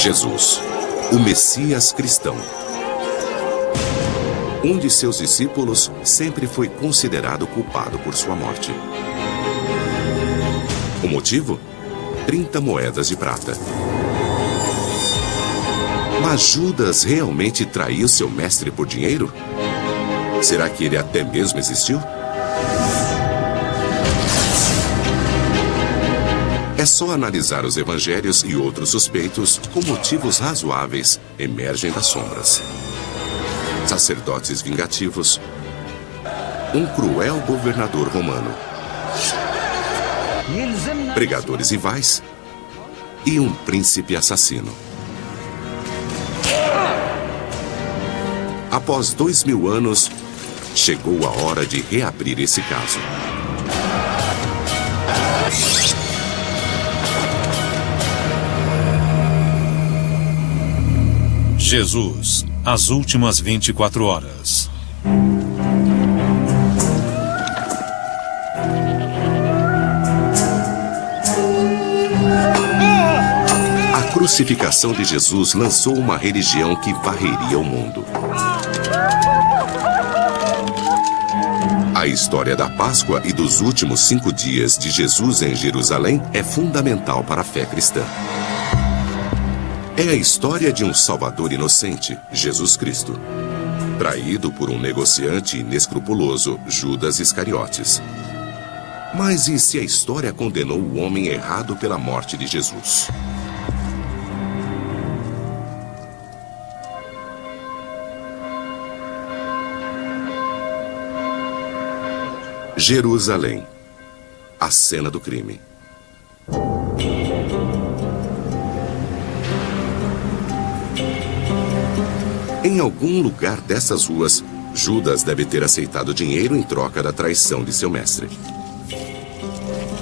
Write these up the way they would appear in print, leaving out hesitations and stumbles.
Jesus, o Messias cristão. Um de seus discípulos sempre foi considerado culpado por sua morte. O motivo? 30 moedas de prata. Mas Judas realmente traiu seu mestre por dinheiro? Será que ele até mesmo existiu? É só analisar os evangelhos e outros suspeitos com motivos razoáveis emergem das sombras. Sacerdotes vingativos, um cruel governador romano, pregadores rivais e um príncipe assassino. Após 2000 anos, chegou a hora de reabrir esse caso. Jesus, as últimas 24 horas. A crucificação de Jesus lançou uma religião que varreria o mundo. A história da Páscoa e dos últimos 5 dias de Jesus em Jerusalém é fundamental para a fé cristã. É a história de um Salvador inocente, Jesus Cristo, traído por um negociante inescrupuloso, Judas Iscariotes. Mas e se a história condenou o homem errado pela morte de Jesus? Jerusalém, a cena do crime. Em algum lugar dessas ruas, Judas deve ter aceitado dinheiro em troca da traição de seu mestre.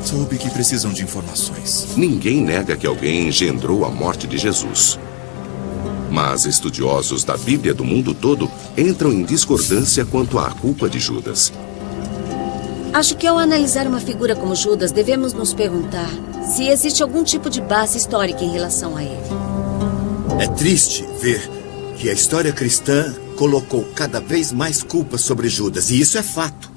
Soube que precisam de informações. Ninguém nega que alguém engendrou a morte de Jesus. Mas estudiosos da Bíblia do mundo todo entram em discordância quanto à culpa de Judas. Acho que ao analisar uma figura como Judas, devemos nos perguntar se existe algum tipo de base histórica em relação a ele. É triste ver que a história cristã colocou cada vez mais culpa sobre Judas, e isso é fato.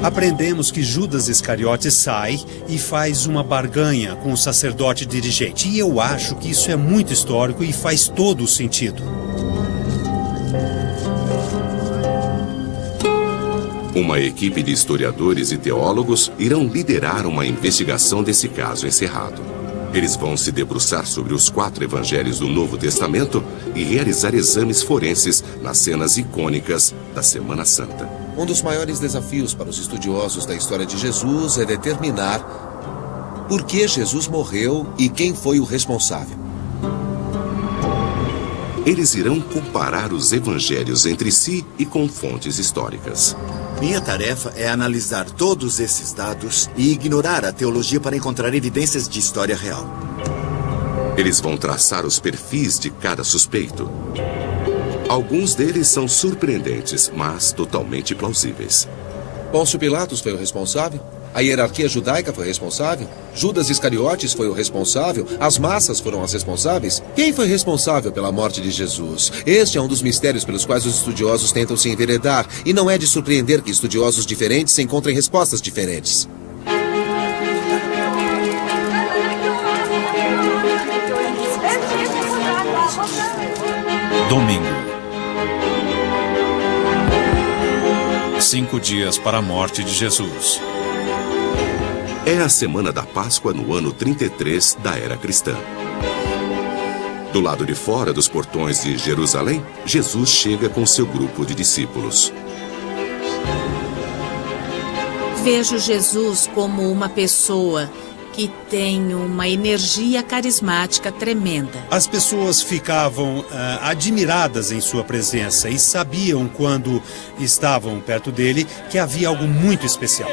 Aprendemos que Judas Iscariotes sai e faz uma barganha com o sacerdote dirigente. E eu acho que isso é muito histórico e faz todo o sentido. Uma equipe de historiadores e teólogos irão liderar uma investigação desse caso encerrado. Eles vão se debruçar sobre os 4 evangelhos do Novo Testamento e realizar exames forenses nas cenas icônicas da Semana Santa. Um dos maiores desafios para os estudiosos da história de Jesus é determinar por que Jesus morreu e quem foi o responsável. Eles irão comparar os evangelhos entre si e com fontes históricas. Minha tarefa é analisar todos esses dados e ignorar a teologia para encontrar evidências de história real. Eles vão traçar os perfis de cada suspeito. Alguns deles são surpreendentes, mas totalmente plausíveis. Pôncio Pilatos foi o responsável? A hierarquia judaica foi responsável? Judas Iscariotes foi o responsável? As massas foram as responsáveis? Quem foi responsável pela morte de Jesus? Este é um dos mistérios pelos quais os estudiosos tentam se enveredar. E não é de surpreender que estudiosos diferentes encontrem respostas diferentes. Domingo. 5 dias para a morte de Jesus. É a semana da Páscoa no ano 33 da era cristã. Do lado de fora dos portões de Jerusalém, Jesus chega com seu grupo de discípulos. Vejo Jesus como uma pessoa que tem uma energia carismática tremenda. As pessoas ficavam admiradas em sua presença e sabiam, quando estavam perto dele, que havia algo muito especial.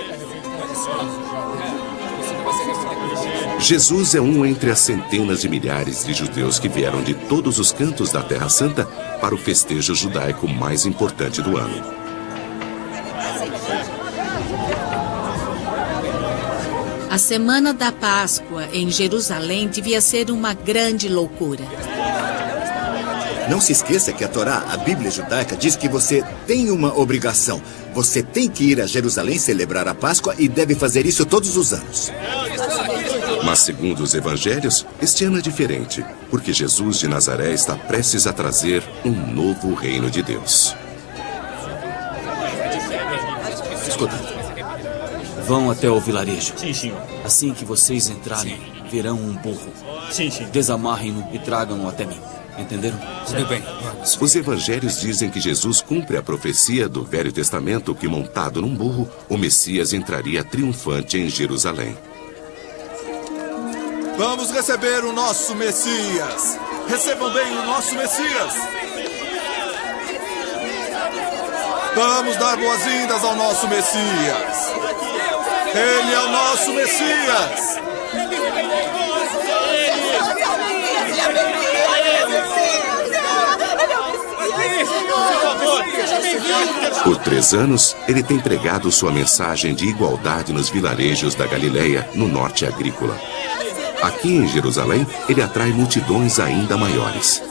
Jesus é um entre as centenas de milhares de judeus que vieram de todos os cantos da Terra Santa para o festejo judaico mais importante do ano. A A semana da Páscoa em Jerusalém devia ser uma grande loucura. Não se esqueça que a Torá, a Bíblia judaica, diz que você tem uma obrigação. Você tem que ir a Jerusalém celebrar a Páscoa e deve fazer isso todos os anos. Mas segundo os evangelhos, este ano é diferente, porque Jesus de Nazaré está prestes a trazer um novo reino de Deus. Escuta. Vão até o vilarejo. Sim, senhor. Assim que vocês entrarem, verão um burro. Sim, sim. Desamarrem-no e tragam-no até mim. Entenderam? Tudo bem, vamos. Os evangelhos dizem que Jesus cumpre a profecia do Velho Testamento que, montado num burro, o Messias entraria triunfante em Jerusalém. Vamos receber o nosso Messias. Recebam bem o nosso Messias. Vamos dar boas-vindas ao nosso Messias. Ele é o nosso Messias. Por 3 anos, ele tem pregado sua mensagem de igualdade nos vilarejos da Galileia, no norte agrícola. Aqui em Jerusalém, ele atrai multidões ainda maiores.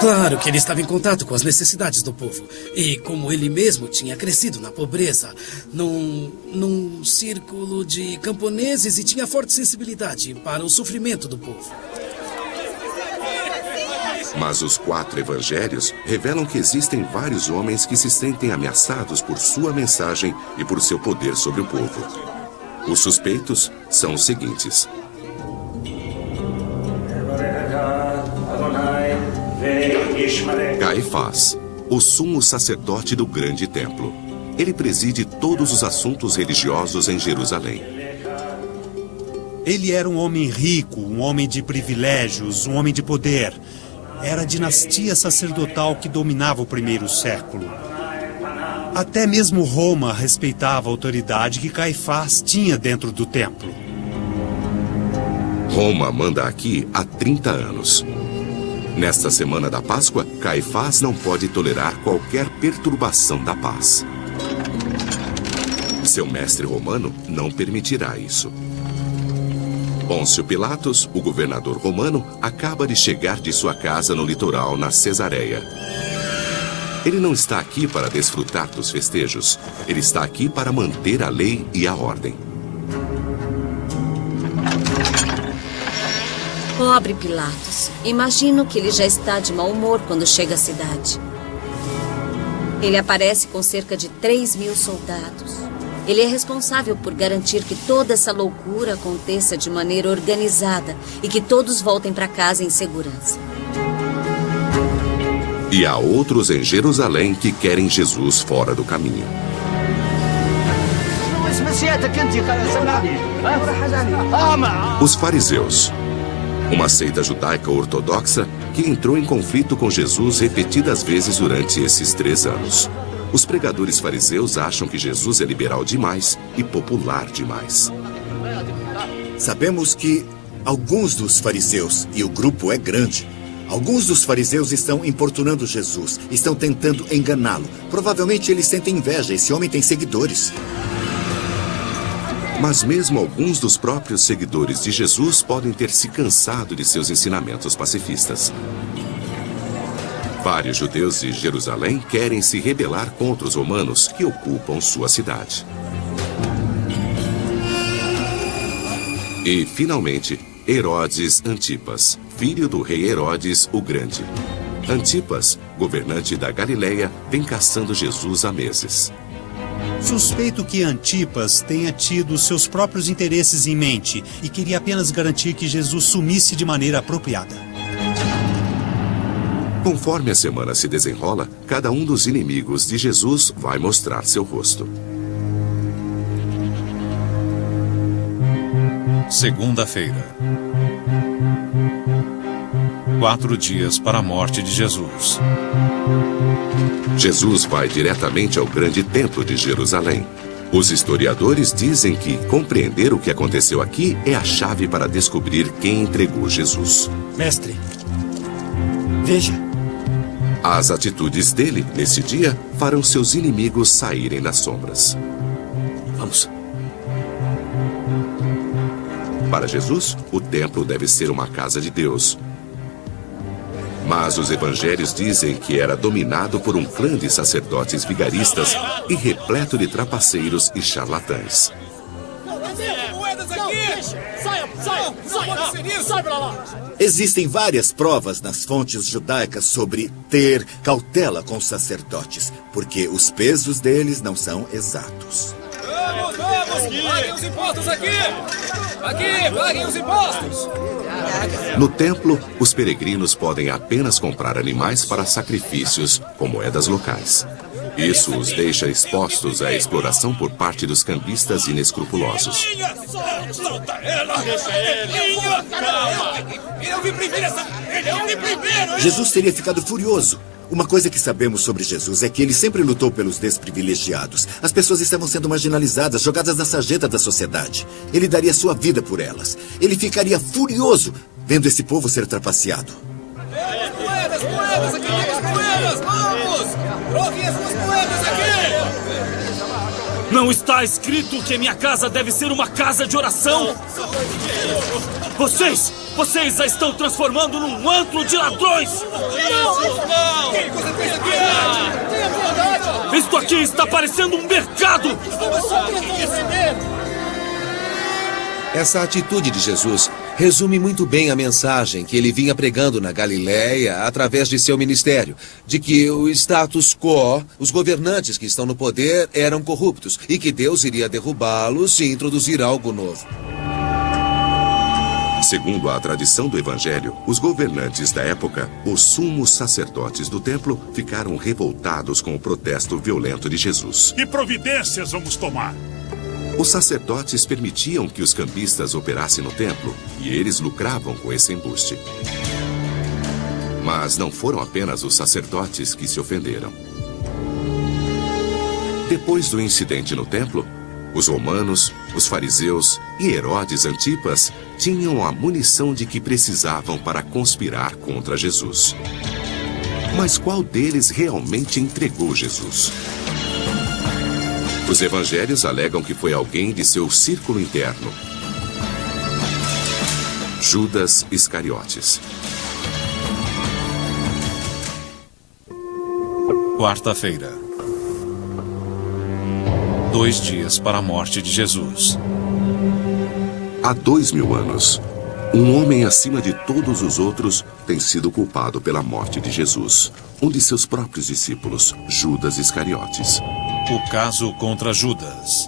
Claro que ele estava em contato com as necessidades do povo. E como ele mesmo tinha crescido na pobreza, num círculo de camponeses e tinha forte sensibilidade para o sofrimento do povo. Mas os 4 evangelhos revelam que existem vários homens que se sentem ameaçados por sua mensagem e por seu poder sobre o povo. Os suspeitos são os seguintes: Caifás, o sumo sacerdote do grande templo. Ele preside todos os assuntos religiosos em Jerusalém. Ele era um homem rico, um homem de privilégios, um homem de poder. Era a dinastia sacerdotal que dominava o primeiro século. Até mesmo Roma respeitava a autoridade que Caifás tinha dentro do templo. Roma manda aqui há 30 anos. Nesta semana da Páscoa, Caifás não pode tolerar qualquer perturbação da paz. Seu mestre romano não permitirá isso. Pôncio Pilatos, o governador romano, acaba de chegar de sua casa no litoral, na Cesareia. Ele não está aqui para desfrutar dos festejos. Ele está aqui para manter a lei e a ordem. Pobre Pilatos. Imagino que ele já está de mau humor quando chega à cidade. Ele aparece com cerca de 3.000 soldados. Ele é responsável por garantir que toda essa loucura aconteça de maneira organizada e que todos voltem para casa em segurança. E há outros em Jerusalém que querem Jesus fora do caminho. Os fariseus, uma seita judaica ortodoxa que entrou em conflito com Jesus repetidas vezes durante esses 3 anos. Os pregadores fariseus acham que Jesus é liberal demais e popular demais. Sabemos que alguns dos fariseus, e o grupo é grande, alguns dos fariseus estão importunando Jesus, estão tentando enganá-lo. Provavelmente eles sentem inveja, esse homem tem seguidores. Mas mesmo alguns dos próprios seguidores de Jesus podem ter se cansado de seus ensinamentos pacifistas. Vários judeus de Jerusalém querem se rebelar contra os romanos que ocupam sua cidade. E, finalmente, Herodes Antipas, filho do rei Herodes o Grande. Antipas, governante da Galileia, vem caçando Jesus há meses. Suspeito que Antipas tenha tido seus próprios interesses em mente e queria apenas garantir que Jesus sumisse de maneira apropriada. Conforme a semana se desenrola, cada um dos inimigos de Jesus vai mostrar seu rosto. Segunda-feira. 4 dias para a morte de Jesus. Jesus vai diretamente ao grande templo de Jerusalém. Os historiadores dizem que compreender o que aconteceu aqui é a chave para descobrir quem entregou Jesus. Mestre, veja. As atitudes dele, nesse dia, farão seus inimigos saírem das sombras. Vamos. Para Jesus, o templo deve ser uma casa de Deus. Mas os evangelhos dizem que era dominado por um clã de sacerdotes vigaristas e repleto de trapaceiros e charlatães. Existem várias provas nas fontes judaicas sobre ter cautela com os sacerdotes, porque os pesos deles não são exatos. Vamos! Paguem os impostos aqui! Aqui, paguem os impostos! No templo, os peregrinos podem apenas comprar animais para sacrifícios com moedas locais. Isso os deixa expostos à exploração por parte dos cambistas inescrupulosos. Solta ela! Deixa ele! Eu vim primeiro! Eu vim primeiro! Jesus teria ficado furioso. Uma coisa que sabemos sobre Jesus é que ele sempre lutou pelos desprivilegiados. As pessoas estavam sendo marginalizadas, jogadas na sarjeta da sociedade. Ele daria sua vida por elas. Ele ficaria furioso vendo esse povo ser trapaceado. Moedas! Aqui tem as moedas! Vamos! Troquem as suas moedas aqui! Não está escrito que minha casa deve ser uma casa de oração? Vocês a estão transformando num antro de ladrões! Não! O que você fez aqui? Tenha piedade! Isto aqui está parecendo um mercado! Estamos só tentando receber! Essa atitude de Jesus resume muito bem a mensagem que ele vinha pregando na Galiléia através de seu ministério, de que o status quo, os governantes que estão no poder, eram corruptos e que Deus iria derrubá-los e introduzir algo novo. Segundo a tradição do Evangelho, os governantes da época, os sumos sacerdotes do templo, ficaram revoltados com o protesto violento de Jesus. Que providências vamos tomar? Os sacerdotes permitiam que os cambistas operassem no templo e eles lucravam com esse embuste. Mas não foram apenas os sacerdotes que se ofenderam. Depois do incidente no templo, os romanos, os fariseus e Herodes Antipas tinham a munição de que precisavam para conspirar contra Jesus. Mas qual deles realmente entregou Jesus? Os evangelhos alegam que foi alguém de seu círculo interno. Judas Iscariotes. Quarta-feira. 2 dias para a morte de Jesus. Há 2000 anos, um homem acima de todos os outros tem sido culpado pela morte de Jesus, um de seus próprios discípulos, Judas Iscariotes. O caso contra Judas.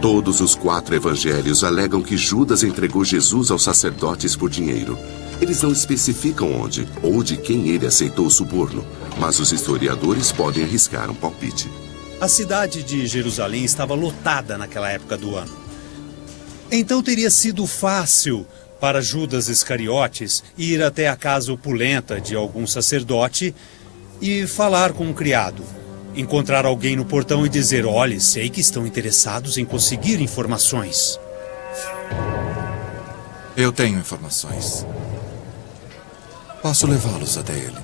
Todos os 4 evangelhos alegam que Judas entregou Jesus aos sacerdotes por dinheiro. Eles não especificam onde ou de quem ele aceitou o suborno, mas os historiadores podem arriscar um palpite. A cidade de Jerusalém estava lotada naquela época do ano. Então teria sido fácil para Judas Iscariotes ir até a casa opulenta de algum sacerdote e falar com um criado. Encontrar alguém no portão e dizer: olhe, sei que estão interessados em conseguir informações. Eu tenho informações. Posso levá-los até ele.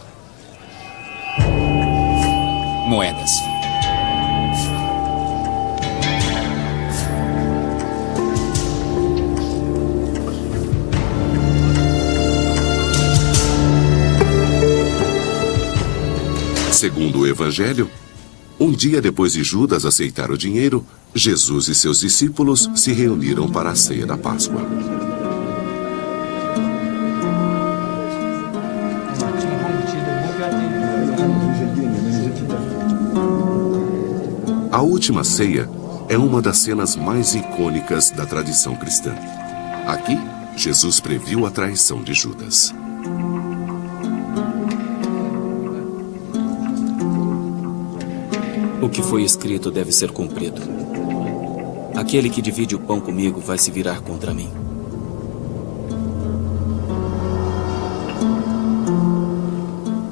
Moedas. Segundo o Evangelho, um dia depois de Judas aceitar o dinheiro, Jesus e seus discípulos se reuniram para a ceia da Páscoa. A última ceia é uma das cenas mais icônicas da tradição cristã. Aqui, Jesus previu a traição de Judas. O que foi escrito deve ser cumprido. Aquele que divide o pão comigo vai se virar contra mim.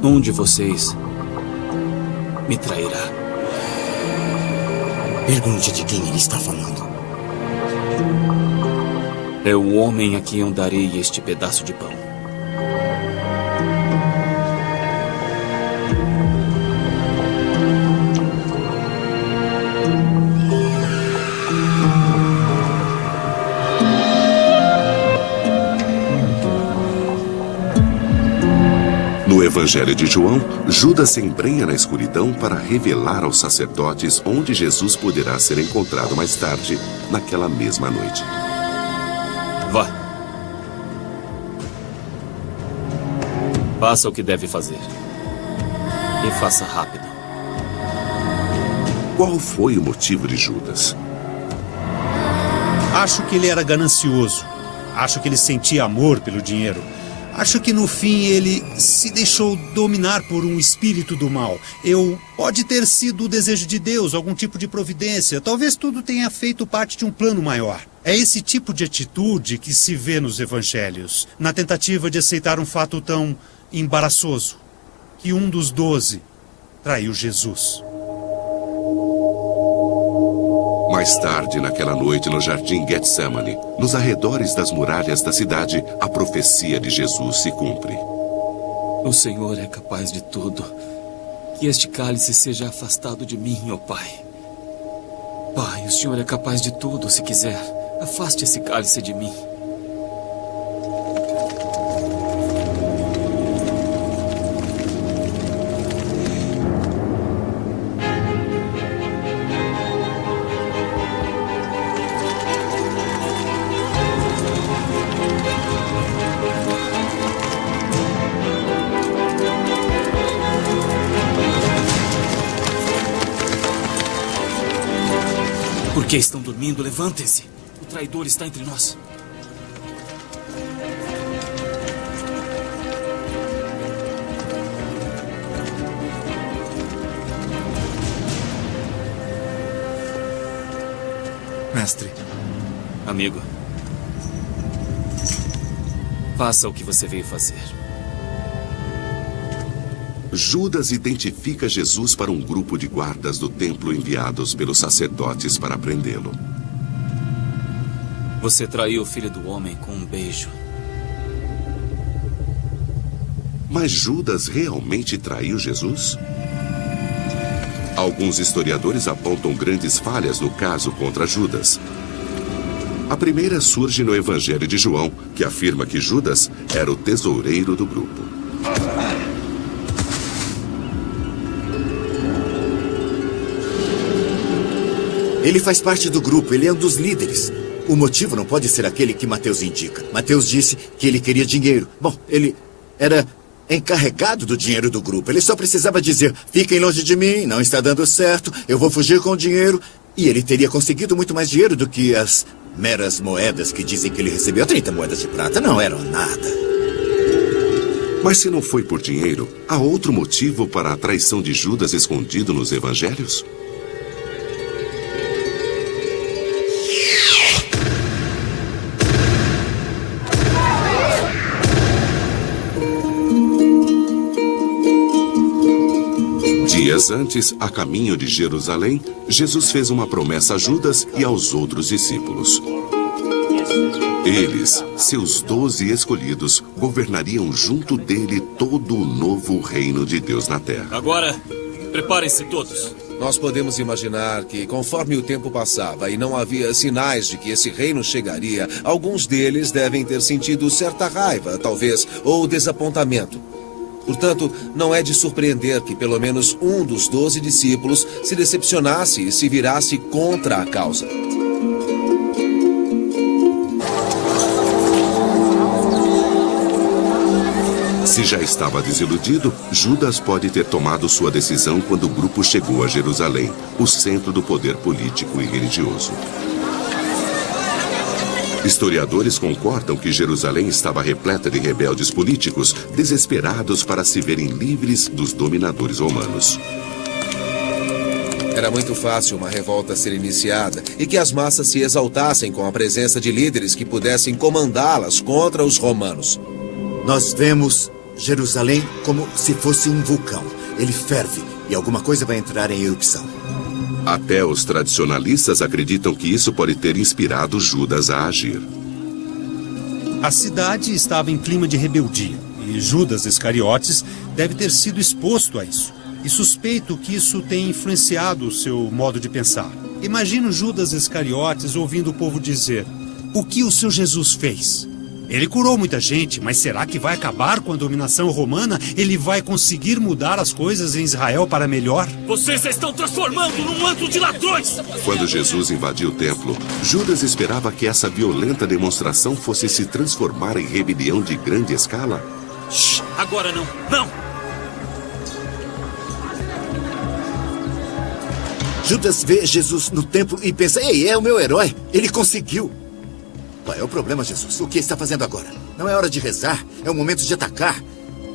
Um de vocês me trairá. Pergunte de quem ele está falando. É o homem a quem eu darei este pedaço de pão. Evangelho de João, Judas se embrenha na escuridão para revelar aos sacerdotes onde Jesus poderá ser encontrado mais tarde, naquela mesma noite. Vá. Faça o que deve fazer. E faça rápido. Qual foi o motivo de Judas? Acho que ele era ganancioso. Acho que ele sentia amor pelo dinheiro. Acho que no fim ele se deixou dominar por um espírito do mal. Pode ter sido o desejo de Deus, algum tipo de providência. Talvez tudo tenha feito parte de um plano maior. É esse tipo de atitude que se vê nos evangelhos, na tentativa de aceitar um fato tão embaraçoso, que um dos 12 traiu Jesus. Mais tarde, naquela noite, no jardim Getsemane, nos arredores das muralhas da cidade, a profecia de Jesus se cumpre. O Senhor é capaz de tudo. Que este cálice seja afastado de mim, ó Pai. Pai, o Senhor é capaz de tudo, se quiser. Afaste esse cálice de mim. Por que estão dormindo? Levantem-se. O traidor está entre nós. Mestre. Amigo. Faça o que você veio fazer. Judas identifica Jesus para um grupo de guardas do templo enviados pelos sacerdotes para prendê-lo. Você traiu o Filho do Homem com um beijo. Mas Judas realmente traiu Jesus? Alguns historiadores apontam grandes falhas no caso contra Judas. A primeira surge no Evangelho de João, que afirma que Judas era o tesoureiro do grupo. Ele faz parte do grupo, ele é um dos líderes. O motivo não pode ser aquele que Mateus indica. Mateus disse que ele queria dinheiro. Bom, ele era encarregado do dinheiro do grupo. Ele só precisava dizer, fiquem longe de mim, não está dando certo, eu vou fugir com o dinheiro. E ele teria conseguido muito mais dinheiro do que as meras moedas que dizem que ele recebeu. 30 moedas de prata não eram nada. Mas se não foi por dinheiro, há outro motivo para a traição de Judas escondido nos evangelhos? Dias antes, a caminho de Jerusalém, Jesus fez uma promessa a Judas e aos outros discípulos. Eles, seus 12 escolhidos, governariam junto dele todo o novo reino de Deus na terra. Agora, preparem-se todos. Nós podemos imaginar que, conforme o tempo passava e não havia sinais de que esse reino chegaria, alguns deles devem ter sentido certa raiva, talvez, ou desapontamento. Portanto, não é de surpreender que pelo menos um dos 12 discípulos se decepcionasse e se virasse contra a causa. Se já estava desiludido, Judas pode ter tomado sua decisão quando o grupo chegou a Jerusalém, o centro do poder político e religioso. Historiadores concordam que Jerusalém estava repleta de rebeldes políticos, desesperados para se verem livres dos dominadores romanos. Era muito fácil uma revolta ser iniciada e que as massas se exaltassem com a presença de líderes que pudessem comandá-las contra os romanos. Nós vemos Jerusalém como se fosse um vulcão. Ele ferve e alguma coisa vai entrar em erupção. Até os tradicionalistas acreditam que isso pode ter inspirado Judas a agir. A cidade estava em clima de rebeldia e Judas Iscariotes deve ter sido exposto a isso. E suspeito que isso tenha influenciado o seu modo de pensar. Imagino Judas Iscariotes ouvindo o povo dizer: o que o seu Jesus fez? Ele curou muita gente, mas será que vai acabar com a dominação romana? Ele vai conseguir mudar as coisas em Israel para melhor? Vocês se estão transformando num manto de ladrões! Quando Jesus invadiu o templo, Judas esperava que essa violenta demonstração fosse se transformar em rebelião de grande escala. Shhh, agora não, não! Judas vê Jesus no templo e pensa, ei, é o meu herói, ele conseguiu. Qual é o problema, Jesus? O que está fazendo agora? Não é hora de rezar, é o momento de atacar.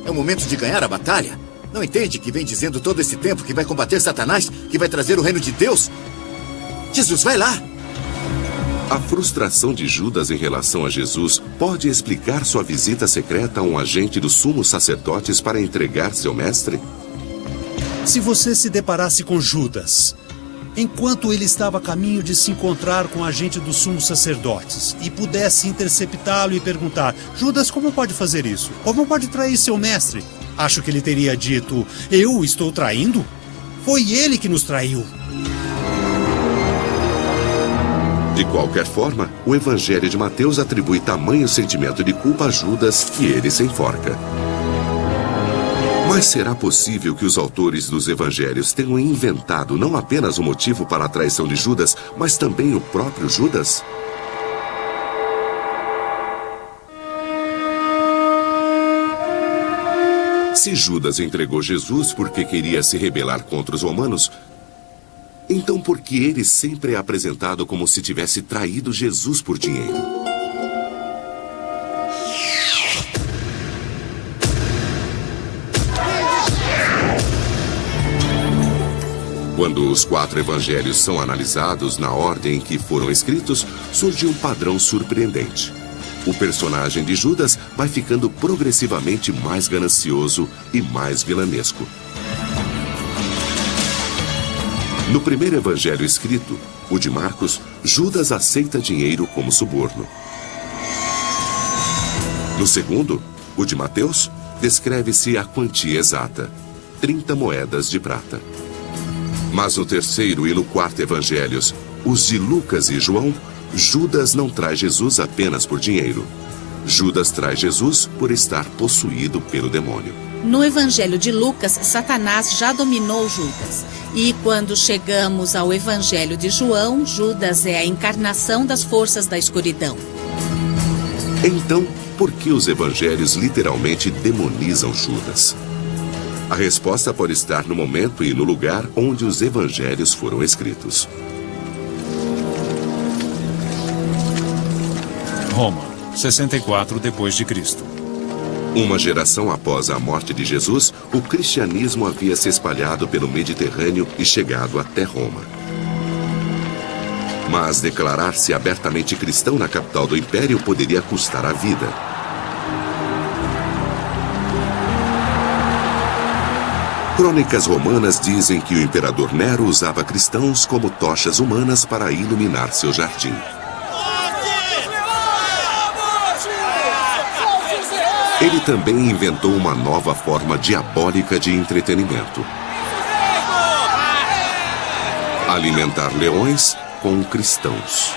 É o momento de ganhar a batalha. Não entende que vem dizendo todo esse tempo que vai combater Satanás, que vai trazer o reino de Deus? Jesus, vai lá! A frustração de Judas em relação a Jesus pode explicar sua visita secreta a um agente dos sumos sacerdotes para entregar seu mestre? Se você se deparasse com Judas, enquanto ele estava a caminho de se encontrar com o agente dos sumos sacerdotes, e pudesse interceptá-lo e perguntar, Judas, como pode fazer isso? Como pode trair seu mestre? Acho que ele teria dito, eu o estou traindo? Foi ele que nos traiu. De qualquer forma, o Evangelho de Mateus atribui tamanho sentimento de culpa a Judas que ele se enforca. Mas será possível que os autores dos evangelhos tenham inventado não apenas o motivo para a traição de Judas, mas também o próprio Judas? Se Judas entregou Jesus porque queria se rebelar contra os romanos, então por que ele sempre é apresentado como se tivesse traído Jesus por dinheiro? Quando os 4 evangelhos são analisados na ordem em que foram escritos, surge um padrão surpreendente. O personagem de Judas vai ficando progressivamente mais ganancioso e mais vilanesco. No primeiro evangelho escrito, o de Marcos, Judas aceita dinheiro como suborno. No segundo, o de Mateus, descreve-se a quantia exata, 30 moedas de prata. Mas no terceiro e no quarto evangelhos, os de Lucas e João, Judas não traz Jesus apenas por dinheiro. Judas traz Jesus por estar possuído pelo demônio. No Evangelho de Lucas, Satanás já dominou Judas. E quando chegamos ao Evangelho de João, Judas é a encarnação das forças da escuridão. Então, por que os evangelhos literalmente demonizam Judas? A resposta pode estar no momento e no lugar onde os evangelhos foram escritos. Roma, 64 depois de Cristo. Uma geração após a morte de Jesus, o cristianismo havia se espalhado pelo Mediterrâneo e chegado até Roma. Mas declarar-se abertamente cristão na capital do império poderia custar a vida. Crônicas romanas dizem que o imperador Nero usava cristãos como tochas humanas para iluminar seu jardim. Ele também inventou uma nova forma diabólica de entretenimento: alimentar leões com cristãos.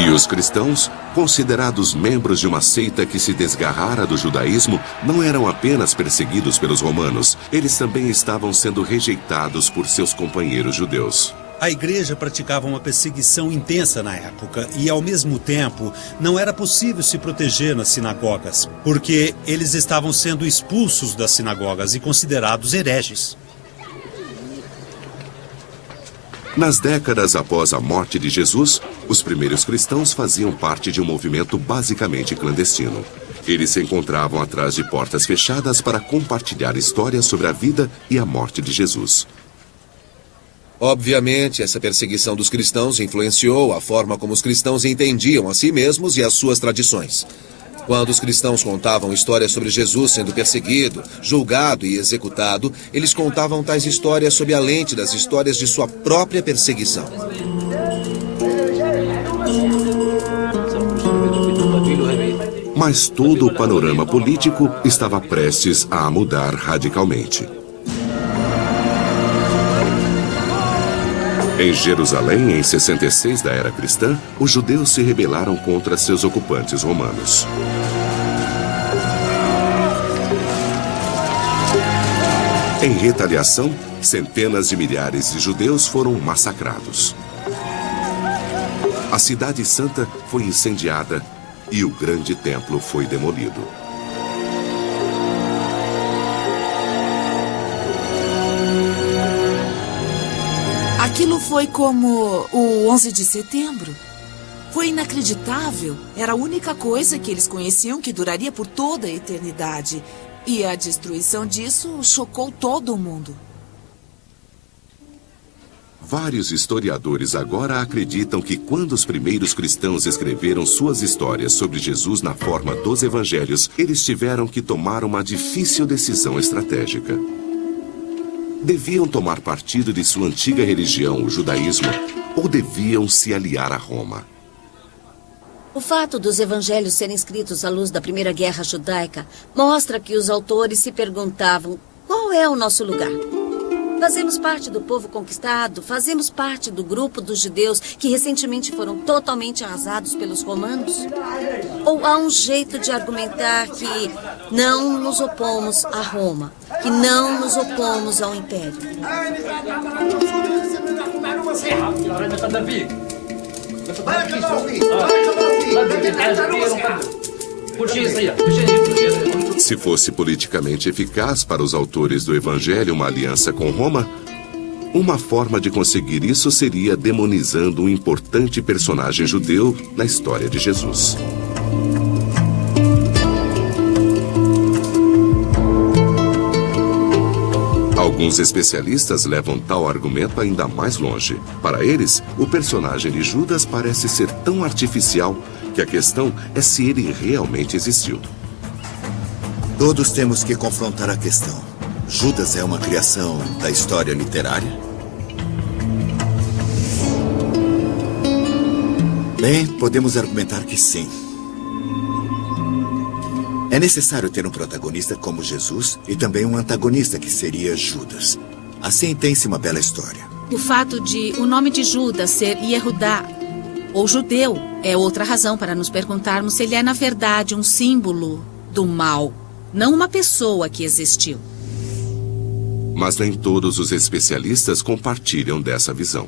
E os cristãos, considerados membros de uma seita que se desgarrara do judaísmo, não eram apenas perseguidos pelos romanos, eles também estavam sendo rejeitados por seus companheiros judeus. A igreja praticava uma perseguição intensa na época e, ao mesmo tempo, não era possível se proteger nas sinagogas, porque eles estavam sendo expulsos das sinagogas e considerados hereges. Nas décadas após a morte de Jesus, os primeiros cristãos faziam parte de um movimento basicamente clandestino. Eles se encontravam atrás de portas fechadas para compartilhar histórias sobre a vida e a morte de Jesus. Obviamente, essa perseguição dos cristãos influenciou a forma como os cristãos entendiam a si mesmos e as suas tradições. Quando os cristãos contavam histórias sobre Jesus sendo perseguido, julgado e executado, eles contavam tais histórias sob a lente das histórias de sua própria perseguição. Mas todo o panorama político estava prestes a mudar radicalmente. Em Jerusalém, em 66 da era cristã, os judeus se rebelaram contra seus ocupantes romanos. Em retaliação, centenas de milhares de judeus foram massacrados. A cidade santa foi incendiada e o grande templo foi demolido. Aquilo foi como o 11 de setembro. Foi inacreditável. Era a única coisa que eles conheciam que duraria por toda a eternidade. E a destruição disso chocou todo o mundo. Vários historiadores agora acreditam que quando os primeiros cristãos escreveram suas histórias sobre Jesus na forma dos evangelhos, eles tiveram que tomar uma difícil decisão estratégica. Deviam tomar partido de sua antiga religião, o judaísmo, ou deviam se aliar a Roma? O fato dos evangelhos serem escritos à luz da Primeira Guerra Judaica mostra que os autores se perguntavam: qual é o nosso lugar? Fazemos parte do povo conquistado? Fazemos parte do grupo dos judeus que recentemente foram totalmente arrasados pelos romanos? Ou há um jeito de argumentar que não nos opomos a Roma, que não nos opomos ao Império? Se fosse politicamente eficaz para os autores do Evangelho uma aliança com Roma, uma forma de conseguir isso seria demonizando um importante personagem judeu na história de Jesus. Alguns especialistas levam tal argumento ainda mais longe. Para eles, o personagem de Judas parece ser tão artificial que a questão é se ele realmente existiu. Todos temos que confrontar a questão. Judas é uma criação da história literária? Bem, podemos argumentar que sim. É necessário ter um protagonista como Jesus e também um antagonista que seria Judas. Assim tem-se uma bela história. O fato de o nome de Judas ser Yehudá, ou judeu, é outra razão para nos perguntarmos se ele é, na verdade, um símbolo do mal, não uma pessoa que existiu. Mas nem todos os especialistas compartilham dessa visão.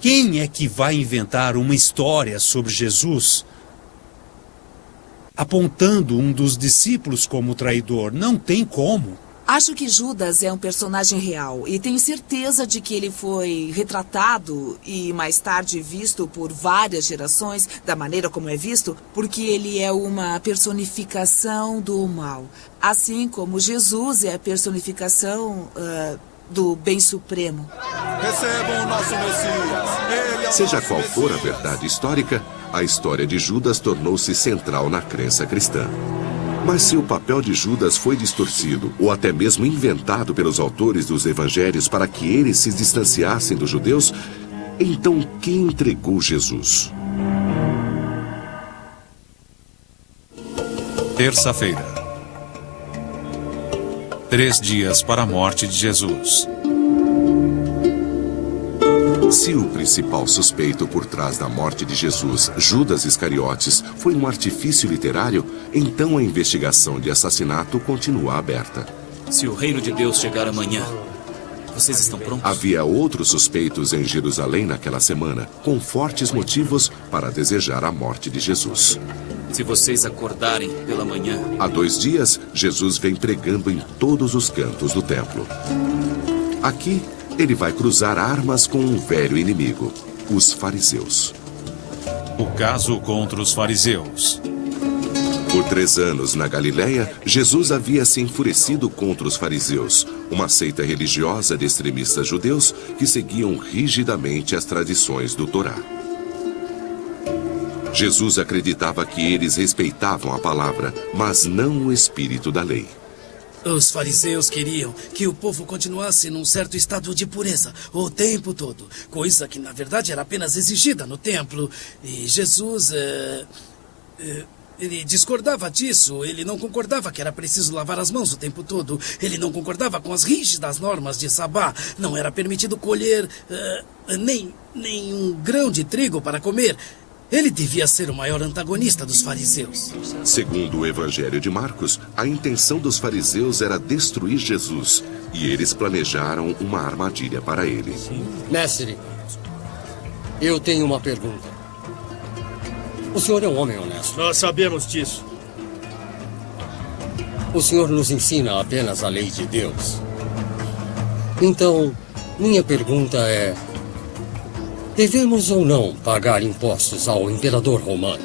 Quem é que vai inventar uma história sobre Jesus apontando um dos discípulos como traidor? Não tem como. Acho que Judas é um personagem real e tenho certeza de que ele foi retratado e mais tarde visto por várias gerações da maneira como é visto, porque ele é uma personificação do mal, assim como Jesus é a personificação do bem supremo. Recebam o nosso Messias. Ele é o Seja nosso qual for a Messias. verdade histórica, a história de Judas tornou-se central na crença cristã. Mas se o papel de Judas foi distorcido ou até mesmo inventado pelos autores dos evangelhos para que eles se distanciassem dos judeus, então quem entregou Jesus? Terça-feira. 3 dias para a morte de Jesus. Se o principal suspeito por trás da morte de Jesus, Judas Iscariotes, foi um artifício literário, então a investigação de assassinato continua aberta. Se o reino de Deus chegar amanhã, vocês estão prontos? Havia outros suspeitos em Jerusalém naquela semana, com fortes motivos para desejar a morte de Jesus. Se vocês acordarem pela manhã... Há 2 dias, Jesus vem pregando em todos os cantos do templo. Aqui, ele vai cruzar armas com um velho inimigo, os fariseus. O caso contra os fariseus. Por 3 anos na Galileia, Jesus havia se enfurecido contra os fariseus, uma seita religiosa de extremistas judeus que seguiam rigidamente as tradições do Torá. Jesus acreditava que eles respeitavam a palavra, mas não o espírito da lei. Os fariseus queriam que o povo continuasse num certo estado de pureza o tempo todo, coisa que na verdade era apenas exigida no templo. E Jesus Ele discordava disso, ele não concordava que era preciso lavar as mãos o tempo todo, ele não concordava com as rígidas normas de Sabá, não era permitido colher nem um grão de trigo para comer. Ele devia ser o maior antagonista dos fariseus. Segundo o Evangelho de Marcos, a intenção dos fariseus era destruir Jesus, e eles planejaram uma armadilha para ele. Mestre, eu tenho uma pergunta. O senhor é um homem honesto. Nós sabemos disso. O senhor nos ensina apenas a lei de Deus. Então, minha pergunta é: devemos ou não pagar impostos ao imperador romano?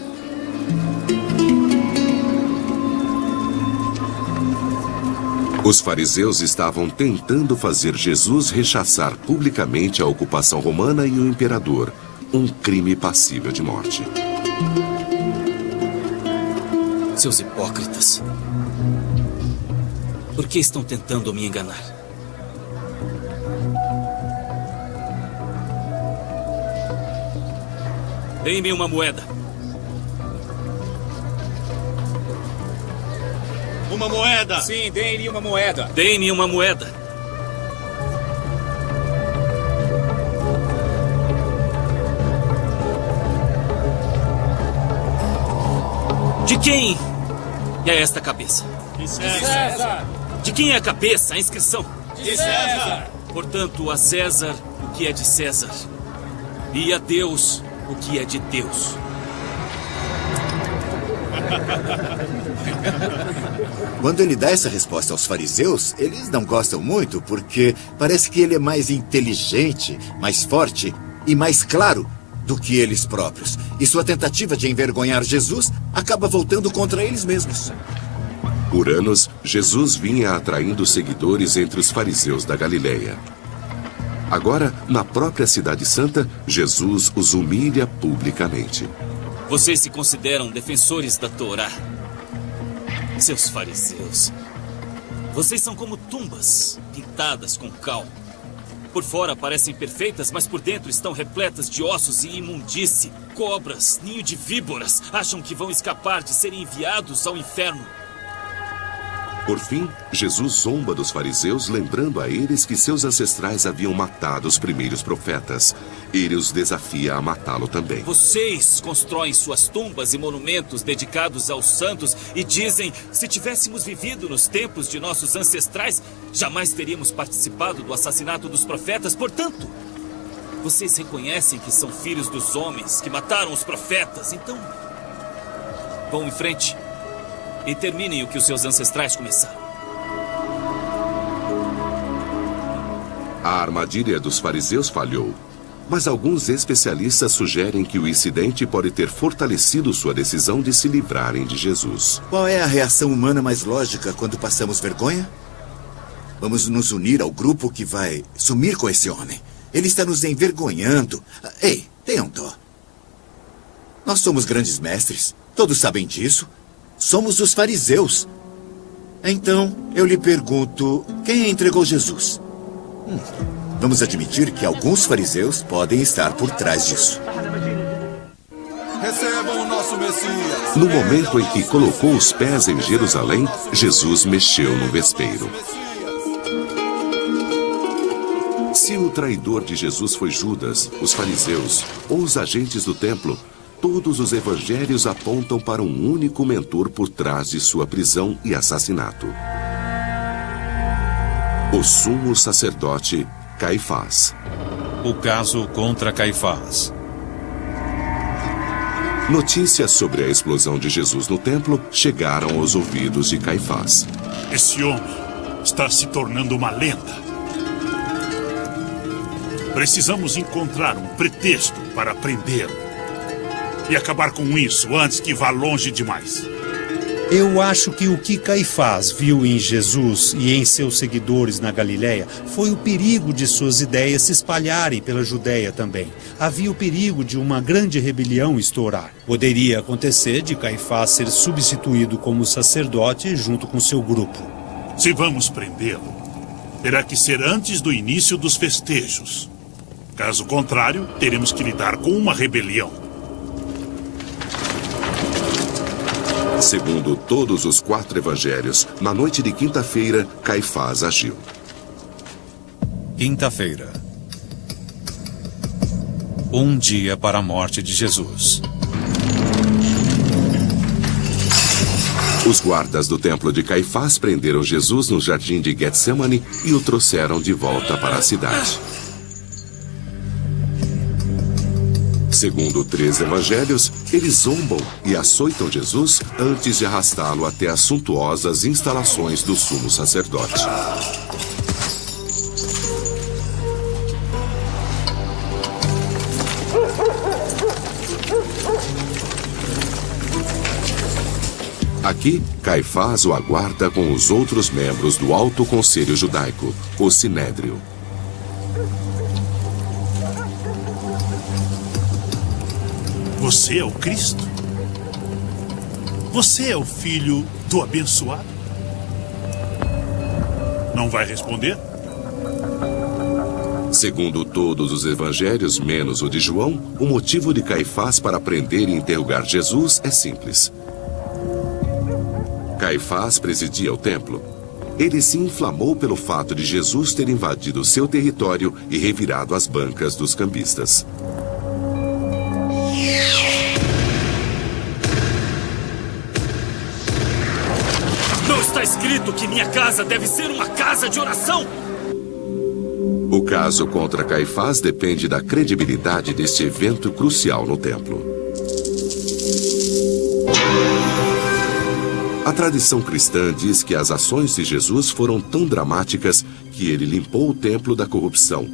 Os fariseus estavam tentando fazer Jesus rechaçar publicamente a ocupação romana e o imperador, um crime passível de morte. Seus hipócritas. Por que estão tentando me enganar? Deem-me uma moeda. Uma moeda! Sim, deem-lhe uma moeda. Deem-me uma moeda. De quem é esta cabeça? De César! De quem é a cabeça, a inscrição? De César! Portanto, a César o que é de César, e a Deus o que é de Deus. Quando ele dá essa resposta aos fariseus, eles não gostam muito, porque parece que ele é mais inteligente, mais forte e mais claro do que eles próprios. E sua tentativa de envergonhar Jesus acaba voltando contra eles mesmos. Por anos, Jesus vinha atraindo seguidores entre os fariseus da Galileia. Agora, na própria Cidade Santa, Jesus os humilha publicamente. Vocês se consideram defensores da Torá. Seus fariseus. Vocês são como tumbas pintadas com cal. Por fora parecem perfeitas, mas por dentro estão repletas de ossos e imundície. Cobras, ninho de víboras, acham que vão escapar de serem enviados ao inferno. Por fim, Jesus zomba dos fariseus, lembrando a eles que seus ancestrais haviam matado os primeiros profetas. Ele os desafia a matá-lo também. Vocês constroem suas tumbas e monumentos dedicados aos santos e dizem: se tivéssemos vivido nos tempos de nossos ancestrais, jamais teríamos participado do assassinato dos profetas. Portanto, vocês reconhecem que são filhos dos homens que mataram os profetas. Então, vão em frente e terminem o que os seus ancestrais começaram. A armadilha dos fariseus falhou, mas alguns especialistas sugerem que o incidente pode ter fortalecido sua decisão de se livrarem de Jesus. Qual é a reação humana mais lógica quando passamos vergonha? Vamos nos unir ao grupo que vai sumir com esse homem. Ele está nos envergonhando. Ei, tenham dó. Nós somos grandes mestres. Todos sabem disso. Somos os fariseus. Então, eu lhe pergunto, quem entregou Jesus? Vamos admitir que alguns fariseus podem estar por trás disso. Recebam o nosso Messias. No momento em que colocou os pés em Jerusalém, Jesus mexeu no vespeiro. Se o traidor de Jesus foi Judas, os fariseus ou os agentes do templo, todos os evangelhos apontam para um único mentor por trás de sua prisão e assassinato: o sumo sacerdote Caifás. O caso contra Caifás. Notícias sobre a explosão de Jesus no templo chegaram aos ouvidos de Caifás. Esse homem está se tornando uma lenda. Precisamos encontrar um pretexto para prendê-lo e acabar com isso antes que vá longe demais. Eu acho que o que Caifás viu em Jesus e em seus seguidores na Galileia foi o perigo de suas ideias se espalharem pela Judéia também. Havia o perigo de uma grande rebelião estourar. Poderia acontecer de Caifás ser substituído como sacerdote junto com seu grupo. Se vamos prendê-lo, terá que ser antes do início dos festejos. Caso contrário, teremos que lidar com uma rebelião. Segundo todos os 4 evangelhos, na noite de quinta-feira, Caifás agiu. Quinta-feira. Um dia para a morte de Jesus. Os guardas do templo de Caifás prenderam Jesus no jardim de Getsemane e o trouxeram de volta para a cidade. Segundo 3 evangelhos, eles zombam e açoitam Jesus antes de arrastá-lo até as suntuosas instalações do sumo sacerdote. Aqui, Caifás o aguarda com os outros membros do Alto Conselho Judaico, o Sinédrio. Você é o Cristo? Você é o filho do abençoado? Não vai responder? Segundo todos os evangelhos, menos o de João, o motivo de Caifás para prender e interrogar Jesus é simples. Caifás presidia o templo. Ele se inflamou pelo fato de Jesus ter invadido seu território e revirado as bancas dos cambistas. Não está escrito que minha casa deve ser uma casa de oração? O caso contra Caifás depende da credibilidade deste evento crucial no templo. A tradição cristã diz que as ações de Jesus foram tão dramáticas que ele limpou o templo da corrupção.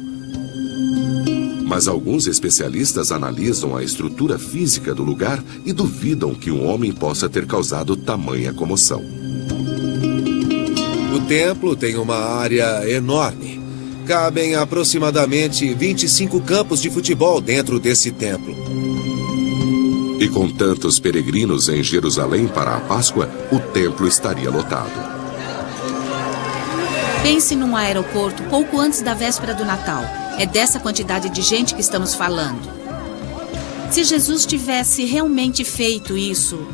Mas alguns especialistas analisam a estrutura física do lugar e duvidam que um homem possa ter causado tamanha comoção. O templo tem uma área enorme. Cabem aproximadamente 25 campos de futebol dentro desse templo. E com tantos peregrinos em Jerusalém para a Páscoa, o templo estaria lotado. Pense num aeroporto pouco antes da véspera do Natal. É dessa quantidade de gente que estamos falando. Se Jesus tivesse realmente feito isso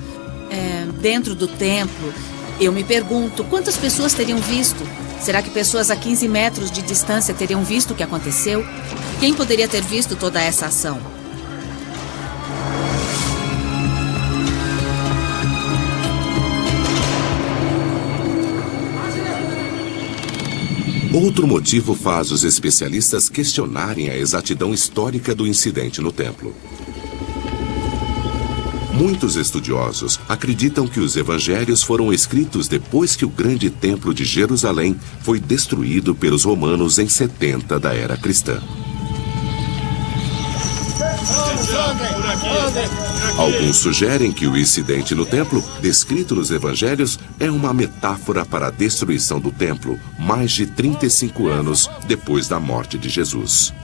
dentro do templo, eu me pergunto quantas pessoas teriam visto? Será que pessoas a 15 metros de distância teriam visto o que aconteceu? Quem poderia ter visto toda essa ação? Outro motivo faz os especialistas questionarem a exatidão histórica do incidente no templo. Muitos estudiosos acreditam que os evangelhos foram escritos depois que o grande templo de Jerusalém foi destruído pelos romanos em 70 da era cristã. Alguns sugerem que o incidente no templo, descrito nos evangelhos, é uma metáfora para a destruição do templo, mais de 35 anos depois da morte de Jesus.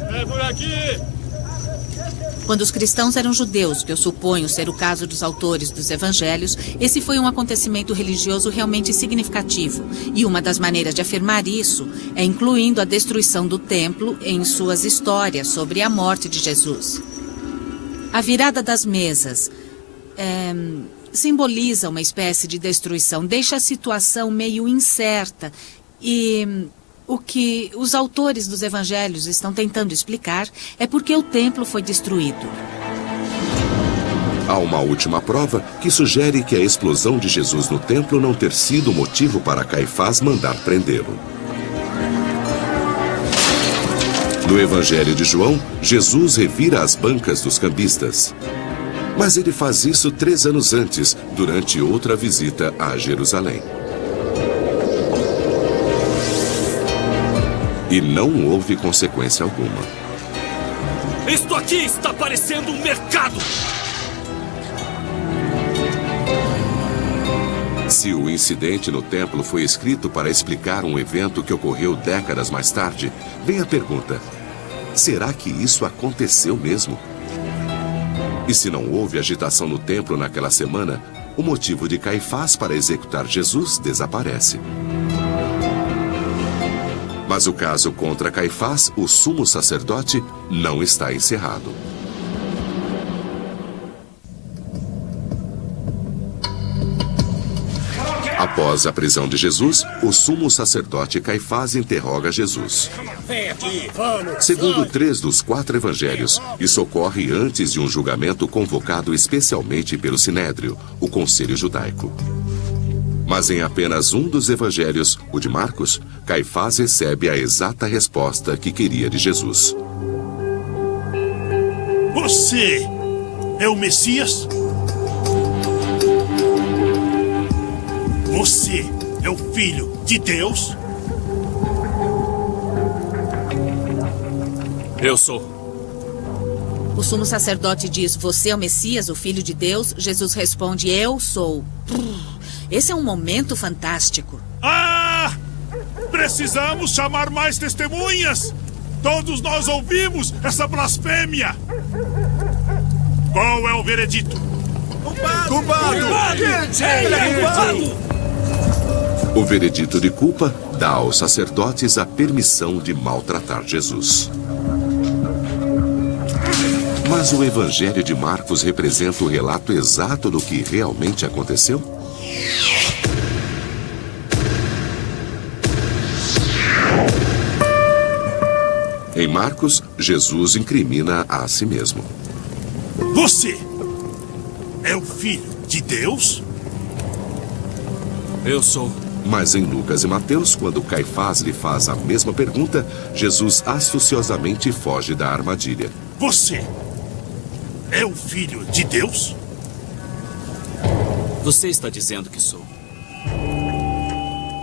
É por aqui! Quando os cristãos eram judeus, que eu suponho ser o caso dos autores dos evangelhos, esse foi um acontecimento religioso realmente significativo. E uma das maneiras de afirmar isso é incluindo a destruição do templo em suas histórias sobre a morte de Jesus. A virada das mesas simboliza uma espécie de destruição, deixa a situação meio incerta e o que os autores dos evangelhos estão tentando explicar é porque o templo foi destruído. Há uma última prova que sugere que a explosão de Jesus no templo não ter sido motivo para Caifás mandar prendê-lo. No Evangelho de João, Jesus revira as bancas dos cambistas. Mas ele faz isso 3 anos antes, durante outra visita a Jerusalém. E não houve consequência alguma. Isto aqui está parecendo um mercado! Se o incidente no templo foi escrito para explicar um evento que ocorreu décadas mais tarde, vem a pergunta: será que isso aconteceu mesmo? E se não houve agitação no templo naquela semana, o motivo de Caifás para executar Jesus desaparece. Mas o caso contra Caifás, o sumo sacerdote, não está encerrado. Após a prisão de Jesus, o sumo sacerdote Caifás interroga Jesus. Vem aqui, vamos. Segundo 3 dos 4 evangelhos, isso ocorre antes de um julgamento convocado especialmente pelo Sinédrio, o Conselho Judaico. Mas em apenas um dos evangelhos, o de Marcos, Caifás recebe a exata resposta que queria de Jesus. Você é o Messias? Você é o Filho de Deus? Eu sou. O sumo sacerdote diz, você é o Messias, o Filho de Deus? Jesus responde, eu sou. Esse é um momento fantástico. Ah! Precisamos chamar mais testemunhas! Todos nós ouvimos essa blasfêmia! Qual é o veredito? Culpado! O veredito de culpa dá aos sacerdotes a permissão de maltratar Jesus. Mas o Evangelho de Marcos representa o relato exato do que realmente aconteceu? Em Marcos, Jesus incrimina a si mesmo. Você é o Filho de Deus? Eu sou. Mas em Lucas e Mateus, quando Caifás lhe faz a mesma pergunta, Jesus astuciosamente foge da armadilha. Você é o Filho de Deus? Você está dizendo que sou.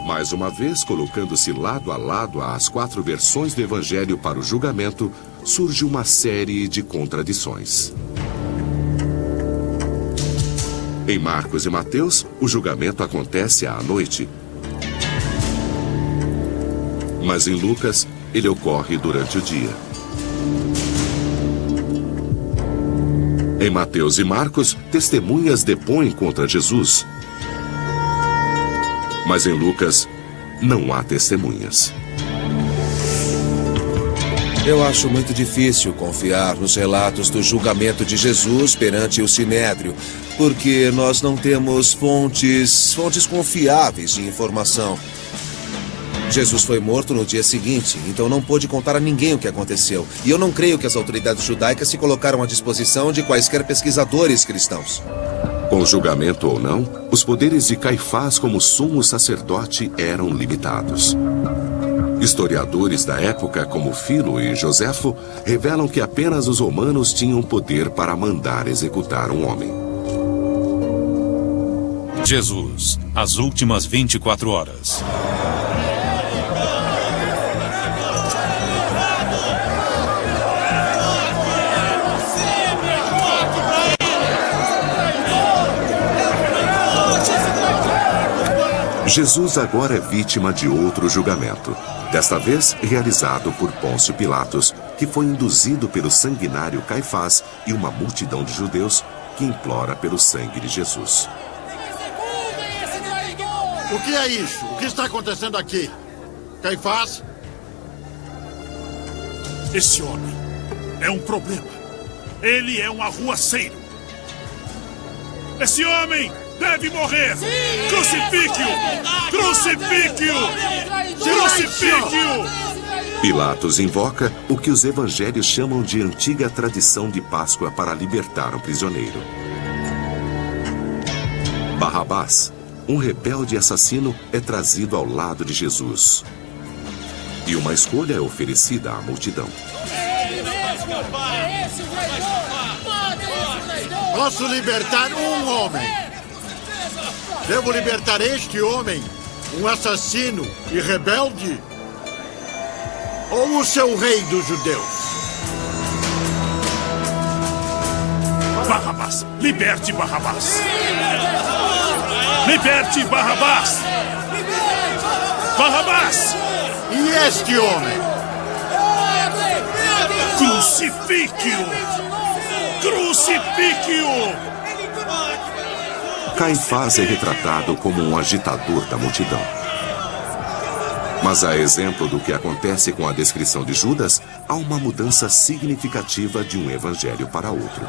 Mais uma vez, colocando-se lado a lado às 4 versões do Evangelho para o julgamento, surge uma série de contradições. Em Marcos e Mateus, o julgamento acontece à noite. Mas em Lucas, ele ocorre durante o dia. Em Mateus e Marcos, testemunhas depõem contra Jesus. Mas em Lucas, não há testemunhas. Eu acho muito difícil confiar nos relatos do julgamento de Jesus perante o Sinédrio, porque nós não temos fontes confiáveis de informação. Jesus foi morto no dia seguinte, então não pôde contar a ninguém o que aconteceu. E eu não creio que as autoridades judaicas se colocaram à disposição de quaisquer pesquisadores cristãos. Com julgamento ou não, os poderes de Caifás como sumo sacerdote eram limitados. Historiadores da época, como Filo e Joséfo, revelam que apenas os romanos tinham poder para mandar executar um homem. Jesus, as últimas 24 horas. Jesus agora é vítima de outro julgamento, desta vez realizado por Pôncio Pilatos, que foi induzido pelo sanguinário Caifás e uma multidão de judeus que implora pelo sangue de Jesus. O que é isso? O que está acontecendo aqui? Caifás? Esse homem é um problema. Ele é um arruaceiro. Esse homem deve morrer! Crucifique-o! Crucifique-o! Crucifique-o! Pilatos invoca o que os evangelhos chamam de antiga tradição de Páscoa para libertar um prisioneiro. Barrabás, um rebelde assassino, é trazido ao lado de Jesus. E uma escolha é oferecida à multidão. Posso libertar um homem. Devo libertar este homem, um assassino e rebelde? Ou o seu rei dos judeus? Barrabás! Liberte Barrabás! Liberte Barrabás! Barrabás! E este homem? Crucifique-o! Crucifique-o! Caifás é retratado como um agitador da multidão. Mas a exemplo do que acontece com a descrição de Judas, há uma mudança significativa de um evangelho para outro.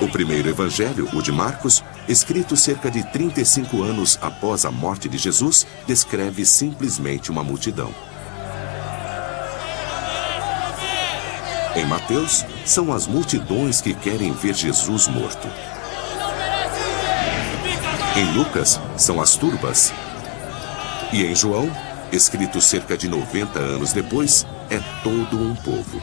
O primeiro evangelho, o de Marcos, escrito cerca de 35 anos após a morte de Jesus, descreve simplesmente uma multidão. Em Mateus, são as multidões que querem ver Jesus morto. Em Lucas, são as turbas. E em João, escrito cerca de 90 anos depois, é todo um povo.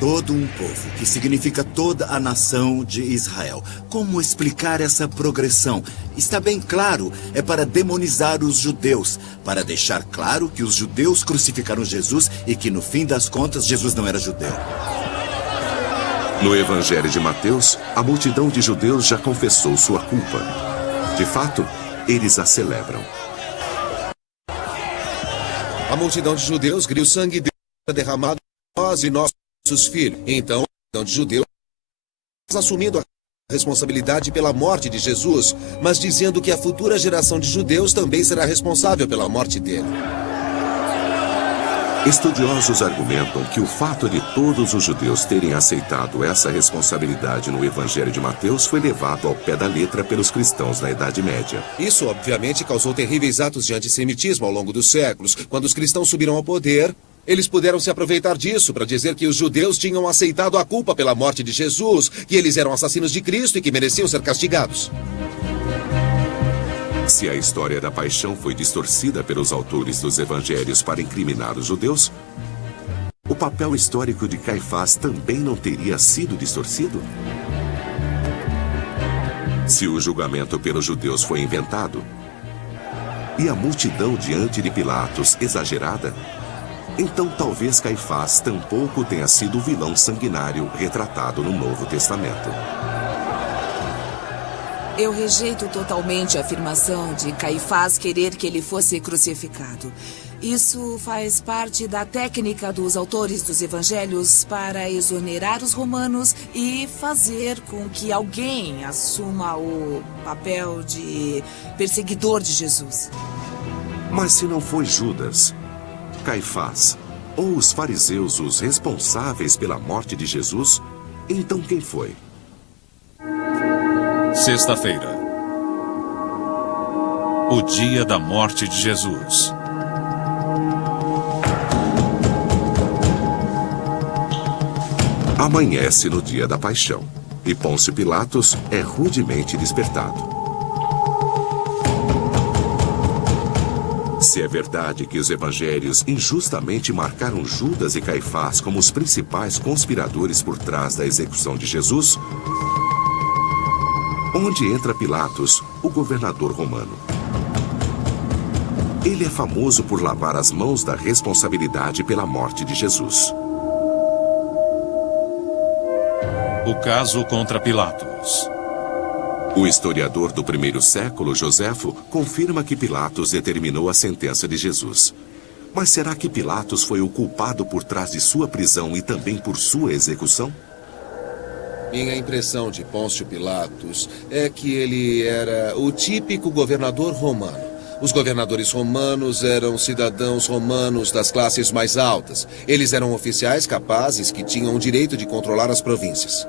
Todo um povo, que significa toda a nação de Israel. Como explicar essa progressão? Está bem claro, é para demonizar os judeus, para deixar claro que os judeus crucificaram Jesus e que, no fim das contas, Jesus não era judeu. No Evangelho de Mateus, a multidão de judeus já confessou sua culpa. De fato, eles a celebram. A multidão de judeus grita: o sangue de Deus é derramado por nós e nossos filhos. Então, a multidão de judeus assumindo a responsabilidade pela morte de Jesus, mas dizendo que a futura geração de judeus também será responsável pela morte dele. Estudiosos argumentam que o fato de todos os judeus terem aceitado essa responsabilidade no Evangelho de Mateus foi levado ao pé da letra pelos cristãos na Idade Média. Isso, obviamente, causou terríveis atos de antissemitismo ao longo dos séculos. Quando os cristãos subiram ao poder, eles puderam se aproveitar disso para dizer que os judeus tinham aceitado a culpa pela morte de Jesus, que eles eram assassinos de Cristo e que mereciam ser castigados. Se a história da paixão foi distorcida pelos autores dos evangelhos para incriminar os judeus, o papel histórico de Caifás também não teria sido distorcido? Se o julgamento pelos judeus foi inventado e a multidão diante de Pilatos exagerada, então talvez Caifás tampouco tenha sido o vilão sanguinário retratado no Novo Testamento. Eu rejeito totalmente a afirmação de Caifás querer que ele fosse crucificado. Isso faz parte da técnica dos autores dos evangelhos para exonerar os romanos e fazer com que alguém assuma o papel de perseguidor de Jesus. Mas se não foi Judas, Caifás ou os fariseus os responsáveis pela morte de Jesus, então quem foi? Sexta-feira. O dia da morte de Jesus. Amanhece no dia da paixão e Pôncio Pilatos é rudemente despertado. Se é verdade que os evangelhos injustamente marcaram Judas e Caifás como os principais conspiradores por trás da execução de Jesus, onde entra Pilatos, o governador romano? Ele é famoso por lavar as mãos da responsabilidade pela morte de Jesus. O caso contra Pilatos. O historiador do primeiro século, Joséfo, confirma que Pilatos determinou a sentença de Jesus. Mas será que Pilatos foi o culpado por trás de sua prisão e também por sua execução? Minha impressão de Pôncio Pilatos é que ele era o típico governador romano. Os governadores romanos eram cidadãos romanos das classes mais altas. Eles eram oficiais capazes que tinham o direito de controlar as províncias.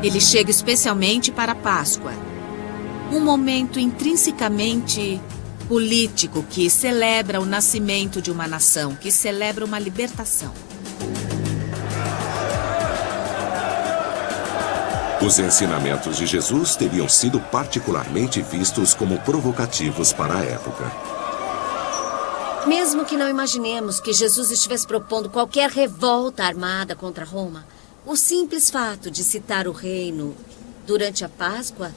Ele chega especialmente para a Páscoa. Um momento intrinsecamente político que celebra o nascimento de uma nação, que celebra uma libertação. Os ensinamentos de Jesus teriam sido particularmente vistos como provocativos para a época. Mesmo que não imaginemos que Jesus estivesse propondo qualquer revolta armada contra Roma, o simples fato de citar o reino durante a Páscoa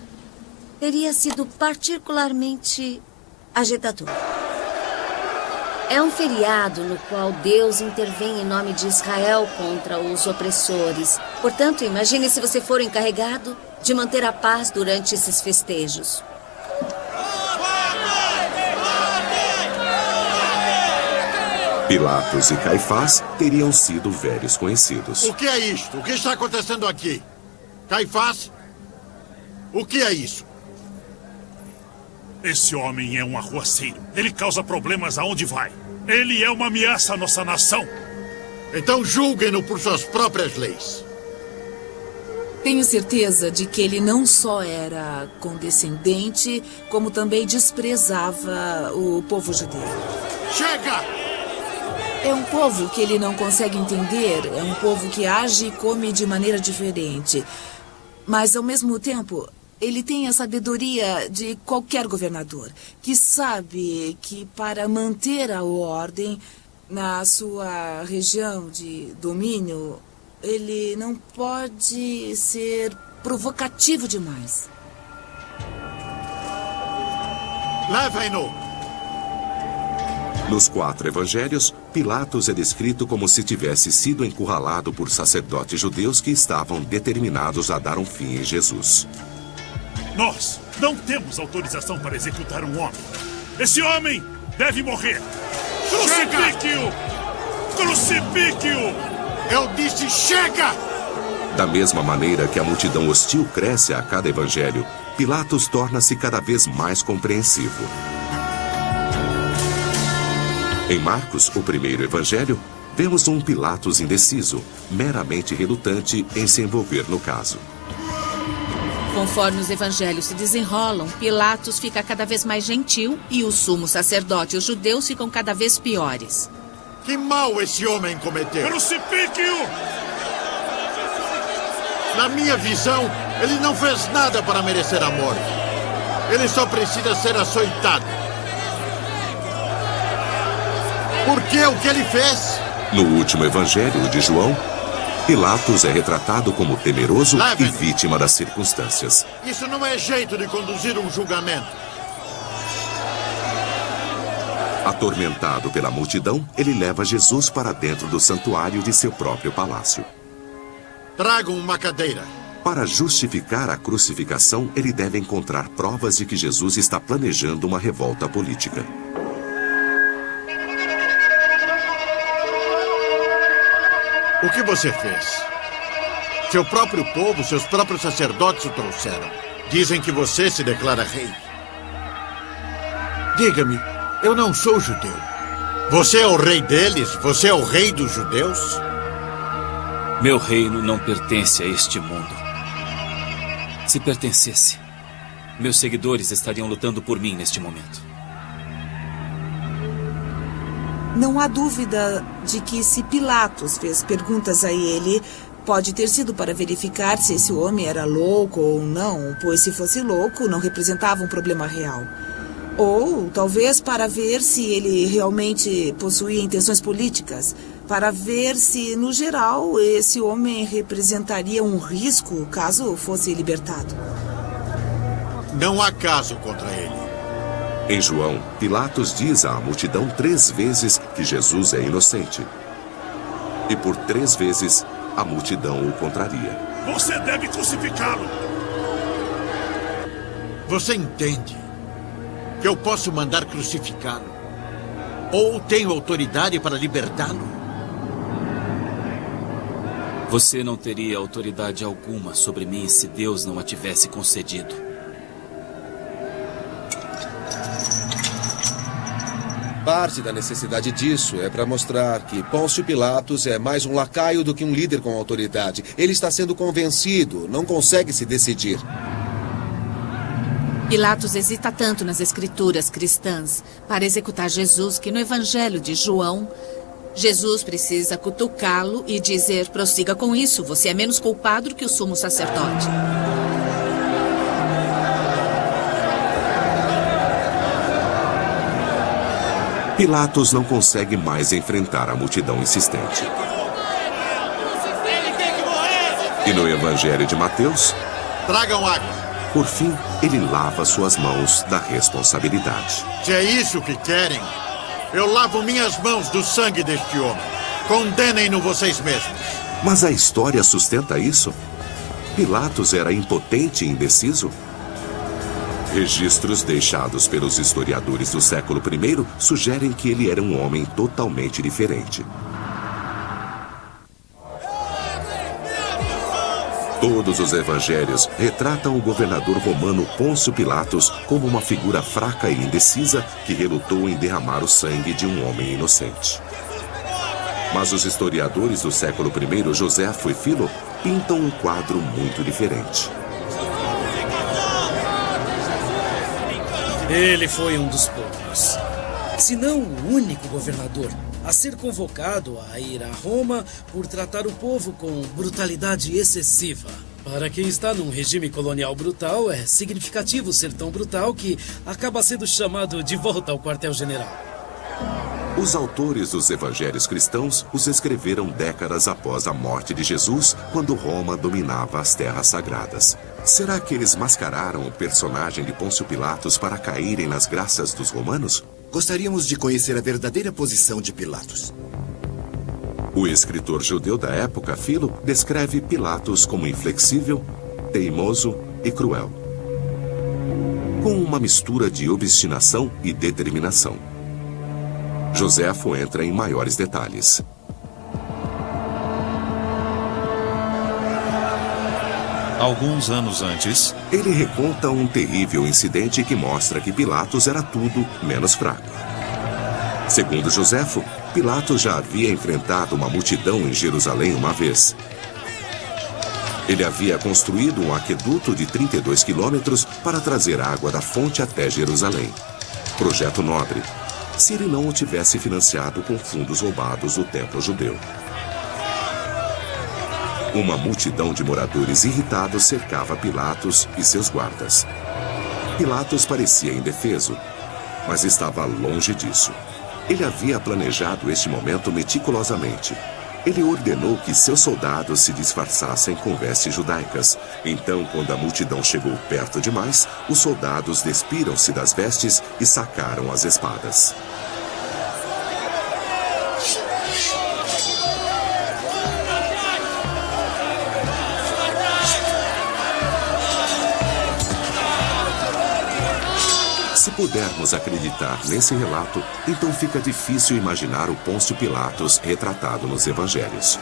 teria sido particularmente agitador. É um feriado no qual Deus intervém em nome de Israel contra os opressores. Portanto, imagine se você for encarregado de manter a paz durante esses festejos. Pilatos e Caifás teriam sido velhos conhecidos. O que é isto? O que está acontecendo aqui? Caifás? O que é isso? Esse homem é um arruaceiro. Ele causa problemas aonde vai. Ele é uma ameaça à nossa nação. Então julguem-no por suas próprias leis. Tenho certeza de que ele não só era condescendente, como também desprezava o povo judeu. Chega! É um povo que ele não consegue entender, é um povo que age e come de maneira diferente. Mas, ao mesmo tempo, ele tem a sabedoria de qualquer governador, que sabe que para manter a ordem na sua região de domínio, ele não pode ser provocativo demais. Levem-no! Nos 4 evangelhos, Pilatos é descrito como se tivesse sido encurralado por sacerdotes judeus que estavam determinados a dar um fim em Jesus. Nós não temos autorização para executar um homem. Esse homem deve morrer. Crucifique-o! Crucifique-o! Eu disse chega! Da mesma maneira que a multidão hostil cresce a cada evangelho, Pilatos torna-se cada vez mais compreensivo. Em Marcos, o primeiro evangelho, vemos um Pilatos indeciso, meramente relutante em se envolver no caso. Conforme os evangelhos se desenrolam, Pilatos fica cada vez mais gentil e o sumo sacerdote e os judeus ficam cada vez piores. Que mal esse homem cometeu! Crucifique-o! Na minha visão, ele não fez nada para merecer a morte. Ele só precisa ser açoitado. Por que o que ele fez? No último evangelho, o de João, Pilatos é retratado como temeroso e vítima das circunstâncias. Isso não é jeito de conduzir um julgamento. Atormentado pela multidão, ele leva Jesus para dentro do santuário de seu próprio palácio. Tragam uma cadeira. Para justificar a crucificação, ele deve encontrar provas de que Jesus está planejando uma revolta política. O que você fez? Seu próprio povo, seus próprios sacerdotes o trouxeram. Dizem que você se declara rei. Diga-me, eu não sou judeu. Você é o rei deles? Você é o rei dos judeus? Meu reino não pertence a este mundo. Se pertencesse, meus seguidores estariam lutando por mim neste momento. Não há dúvida de que se Pilatos fez perguntas a ele, pode ter sido para verificar se esse homem era louco ou não, pois se fosse louco, não representava um problema real. Ou talvez para ver se ele realmente possuía intenções políticas, para ver se, no geral, esse homem representaria um risco caso fosse libertado. Não há caso contra ele. Em João, Pilatos diz à multidão 3 vezes que Jesus é inocente. E por 3 vezes, a multidão o contraria. Você deve crucificá-lo. Você entende que eu posso mandar crucificá-lo? Ou tenho autoridade para libertá-lo? Você não teria autoridade alguma sobre mim se Deus não a tivesse concedido. Parte da necessidade disso é para mostrar que Pôncio Pilatos é mais um lacaio do que um líder com autoridade. Ele está sendo convencido, não consegue se decidir. Pilatos hesita tanto nas escrituras cristãs para executar Jesus que no evangelho de João, Jesus precisa cutucá-lo e dizer: prossiga com isso, você é menos culpado do que o sumo sacerdote. Pilatos não consegue mais enfrentar a multidão insistente. E no Evangelho de Mateus, tragam água. Por fim, ele lava suas mãos da responsabilidade. Se é isso que querem, eu lavo minhas mãos do sangue deste homem. Condenem-no vocês mesmos. Mas a história sustenta isso? Pilatos era impotente e indeciso? Registros deixados pelos historiadores do século I sugerem que ele era um homem totalmente diferente. Todos os evangelhos retratam o governador romano Pôncio Pilatos como uma figura fraca e indecisa que relutou em derramar o sangue de um homem inocente. Mas os historiadores do século I, Joséfo e Filo, pintam um quadro muito diferente. Ele foi um dos poucos, se não o único governador a ser convocado a ir a Roma por tratar o povo com brutalidade excessiva. Para quem está num regime colonial brutal, é significativo ser tão brutal que acaba sendo chamado de volta ao quartel-general. Os autores dos evangelhos cristãos os escreveram décadas após a morte de Jesus, quando Roma dominava as terras sagradas. Será que eles mascararam o personagem de Pôncio Pilatos para caírem nas graças dos romanos? Gostaríamos de conhecer a verdadeira posição de Pilatos. O escritor judeu da época, Filo, descreve Pilatos como inflexível, teimoso e cruel, com uma mistura de obstinação e determinação. Joséfo entra em maiores detalhes. Alguns anos antes, ele reconta um terrível incidente que mostra que Pilatos era tudo menos fraco. Segundo Joséfo, Pilatos já havia enfrentado uma multidão em Jerusalém uma vez. Ele havia construído um aqueduto de 32 quilômetros para trazer água da fonte até Jerusalém. Projeto nobre, se ele não o tivesse financiado com fundos roubados do templo judeu. Uma multidão de moradores irritados cercava Pilatos e seus guardas. Pilatos parecia indefeso, mas estava longe disso. Ele havia planejado este momento meticulosamente. Ele ordenou que seus soldados se disfarçassem com vestes judaicas. Então, quando a multidão chegou perto demais, os soldados despiram-se das vestes e sacaram as espadas. Se pudermos acreditar nesse relato, então fica difícil imaginar o Pôncio Pilatos retratado nos evangelhos.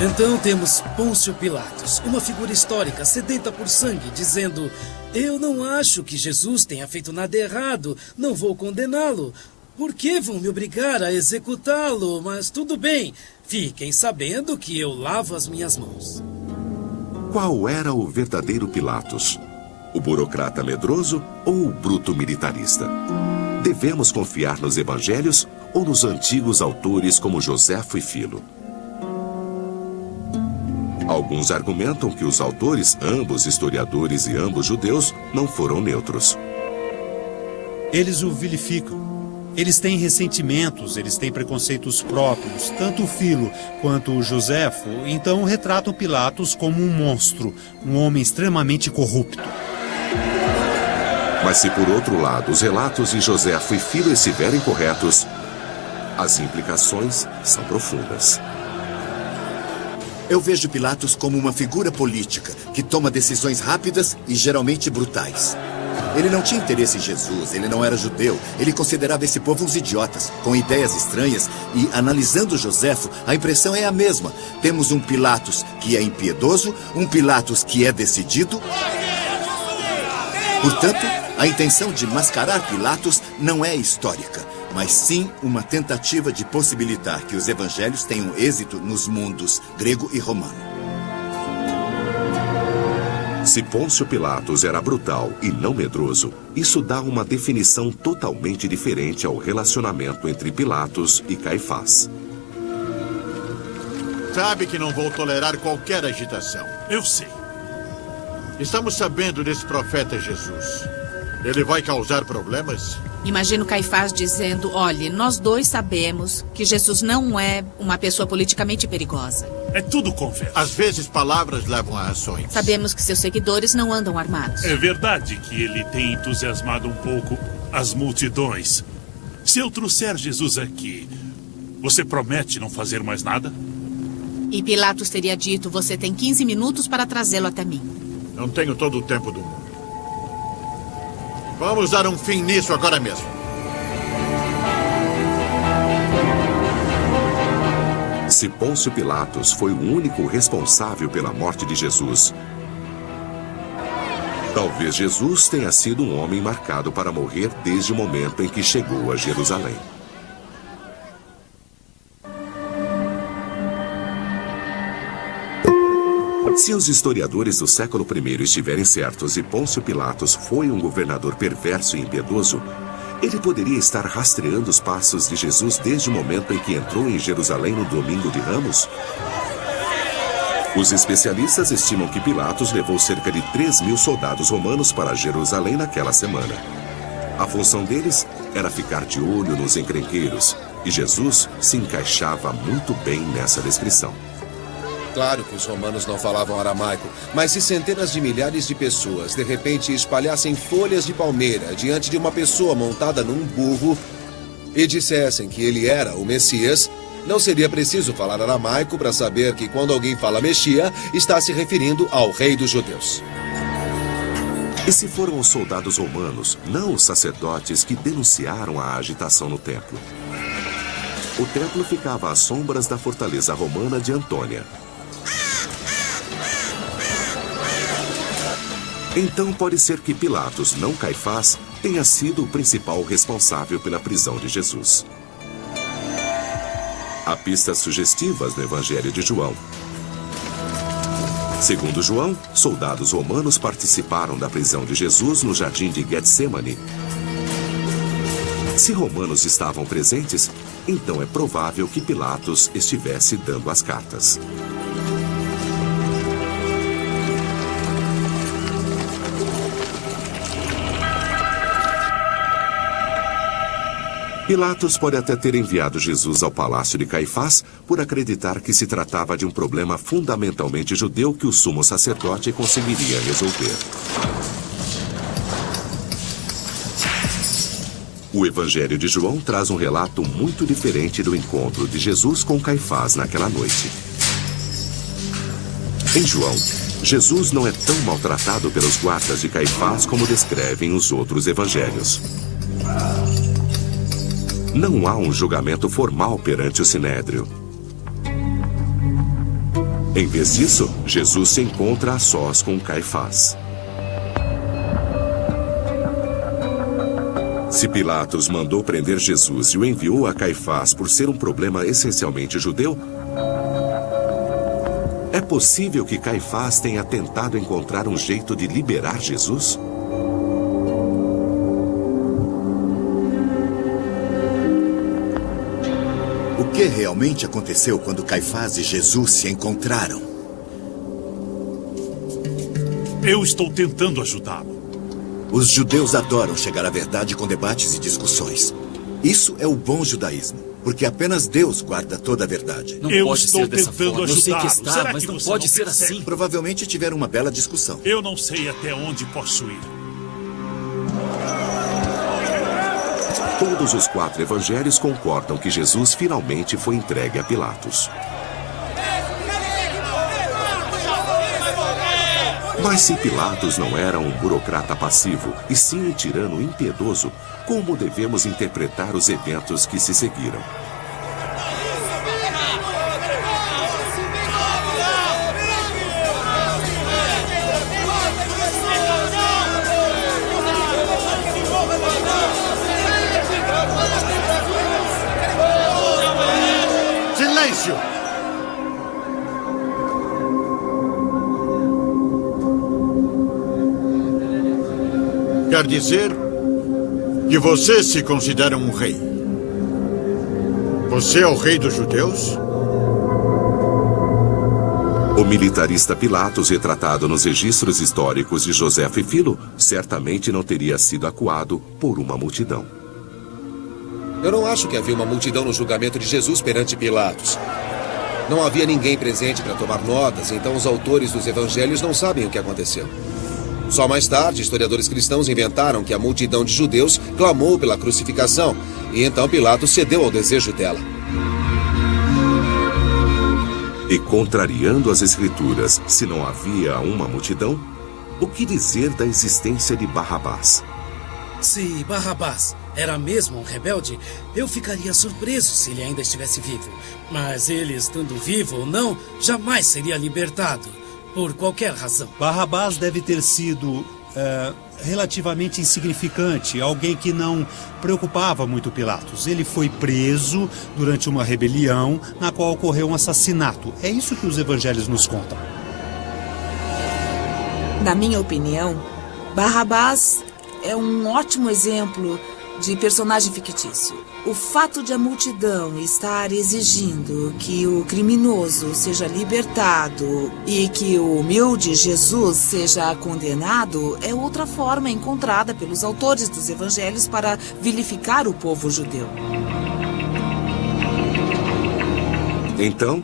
Então temos Pôncio Pilatos, uma figura histórica sedenta por sangue, dizendo: eu não acho que Jesus tenha feito nada errado, não vou condená-lo. Por que vão me obrigar a executá-lo? Mas tudo bem, fiquem sabendo que eu lavo as minhas mãos. Qual era o verdadeiro Pilatos? O burocrata medroso ou o bruto militarista? Devemos confiar nos evangelhos ou nos antigos autores como Joséfo e Filo? Alguns argumentam que os autores, ambos historiadores e ambos judeus, não foram neutros. Eles o vilificam. Eles têm ressentimentos, eles têm preconceitos próprios. Tanto o Filo quanto o Joséfo, então, retratam Pilatos como um monstro, um homem extremamente corrupto. Mas se por outro lado os relatos de Joséfo e Filo estiverem corretos, as implicações são profundas. Eu vejo Pilatos como uma figura política que toma decisões rápidas e geralmente brutais. Ele não tinha interesse em Jesus, ele não era judeu, ele considerava esse povo uns idiotas, com ideias estranhas, e analisando Joséfo, a impressão é a mesma. Temos um Pilatos que é impiedoso, um Pilatos que é decidido. Portanto, a intenção de mascarar Pilatos não é histórica, mas sim uma tentativa de possibilitar que os evangelhos tenham êxito nos mundos grego e romano. Se Pôncio Pilatos era brutal e não medroso, isso dá uma definição totalmente diferente ao relacionamento entre Pilatos e Caifás. Sabe que não vou tolerar qualquer agitação. Eu sei. Estamos sabendo desse profeta Jesus. Ele vai causar problemas? Imagino Caifás dizendo: olhe, nós dois sabemos que Jesus não é uma pessoa politicamente perigosa. É tudo conversa. Às vezes palavras levam a ações. Sabemos que seus seguidores não andam armados. É verdade que ele tem entusiasmado um pouco as multidões. Se eu trouxer Jesus aqui, você promete não fazer mais nada? E Pilatos teria dito: você tem 15 minutos para trazê-lo até mim. Não tenho todo o tempo do mundo. Vamos dar um fim nisso agora mesmo. Se Pôncio Pilatos foi o único responsável pela morte de Jesus, talvez Jesus tenha sido um homem marcado para morrer desde o momento em que chegou a Jerusalém. Se os historiadores do século I estiverem certos e Pôncio Pilatos foi um governador perverso e impiedoso, ele poderia estar rastreando os passos de Jesus desde o momento em que entrou em Jerusalém no domingo de Ramos? Os especialistas estimam que Pilatos levou cerca de 3.000 soldados romanos para Jerusalém naquela semana. A função deles era ficar de olho nos encrenqueiros, e Jesus se encaixava muito bem nessa descrição. Claro que os romanos não falavam aramaico, mas se centenas de milhares de pessoas de repente espalhassem folhas de palmeira diante de uma pessoa montada num burro e dissessem que ele era o Messias, não seria preciso falar aramaico para saber que quando alguém fala Messias, está se referindo ao rei dos judeus. E se foram os soldados romanos, não os sacerdotes, que denunciaram a agitação no templo? O templo ficava às sombras da fortaleza romana de Antônia. Então pode ser que Pilatos, não Caifás, tenha sido o principal responsável pela prisão de Jesus. Há pistas sugestivas no Evangelho de João. Segundo João, soldados romanos participaram da prisão de Jesus no jardim de Getsêmani. Se romanos estavam presentes, então é provável que Pilatos estivesse dando as cartas. Pilatos pode até ter enviado Jesus ao palácio de Caifás por acreditar que se tratava de um problema fundamentalmente judeu que o sumo sacerdote conseguiria resolver. O Evangelho de João traz um relato muito diferente do encontro de Jesus com Caifás naquela noite. Em João, Jesus não é tão maltratado pelos guardas de Caifás como descrevem os outros evangelhos. Não há um julgamento formal perante o Sinédrio. Em vez disso, Jesus se encontra a sós com Caifás. Se Pilatos mandou prender Jesus e o enviou a Caifás por ser um problema essencialmente judeu, é possível que Caifás tenha tentado encontrar um jeito de liberar Jesus? O que realmente aconteceu quando Caifás e Jesus se encontraram? Eu estou tentando ajudá-lo. Os judeus adoram chegar à verdade com debates e discussões. Isso é o bom judaísmo, porque apenas Deus guarda toda a verdade. Não eu pode estou ser dessa tentando ajudá-lo. Eu sei que está, Será mas que não você pode não ser percebe? assim. Provavelmente tiveram uma bela discussão. Eu não sei até onde posso ir. Todos os 4 evangelhos concordam que Jesus finalmente foi entregue a Pilatos. Mas se Pilatos não era um burocrata passivo, e sim um tirano impiedoso, como devemos interpretar os eventos que se seguiram? Silêncio! Quer dizer que você se considera um rei. Você é o rei dos judeus? O militarista Pilatos, retratado nos registros históricos de Joséfo e Filo, certamente não teria sido acuado por uma multidão. Eu não acho que havia uma multidão no julgamento de Jesus perante Pilatos. Não havia ninguém presente para tomar notas, então os autores dos evangelhos não sabem o que aconteceu. Só mais tarde, historiadores cristãos inventaram que a multidão de judeus clamou pela crucificação, e então Pilatos cedeu ao desejo dela. E contrariando as escrituras, se não havia uma multidão, o que dizer da existência de Barrabás? Se Barrabás era mesmo um rebelde, eu ficaria surpreso se ele ainda estivesse vivo. Mas ele, estando vivo ou não, jamais seria libertado, por qualquer razão. Barrabás deve ter sido relativamente insignificante, alguém que não preocupava muito Pilatos. Ele foi preso durante uma rebelião na qual ocorreu um assassinato. É isso que os evangelhos nos contam. Na minha opinião, Barrabás é um ótimo exemplo de personagem fictício. O fato de a multidão estar exigindo que o criminoso seja libertado e que o humilde Jesus seja condenado é outra forma encontrada pelos autores dos evangelhos para vilificar o povo judeu. Então,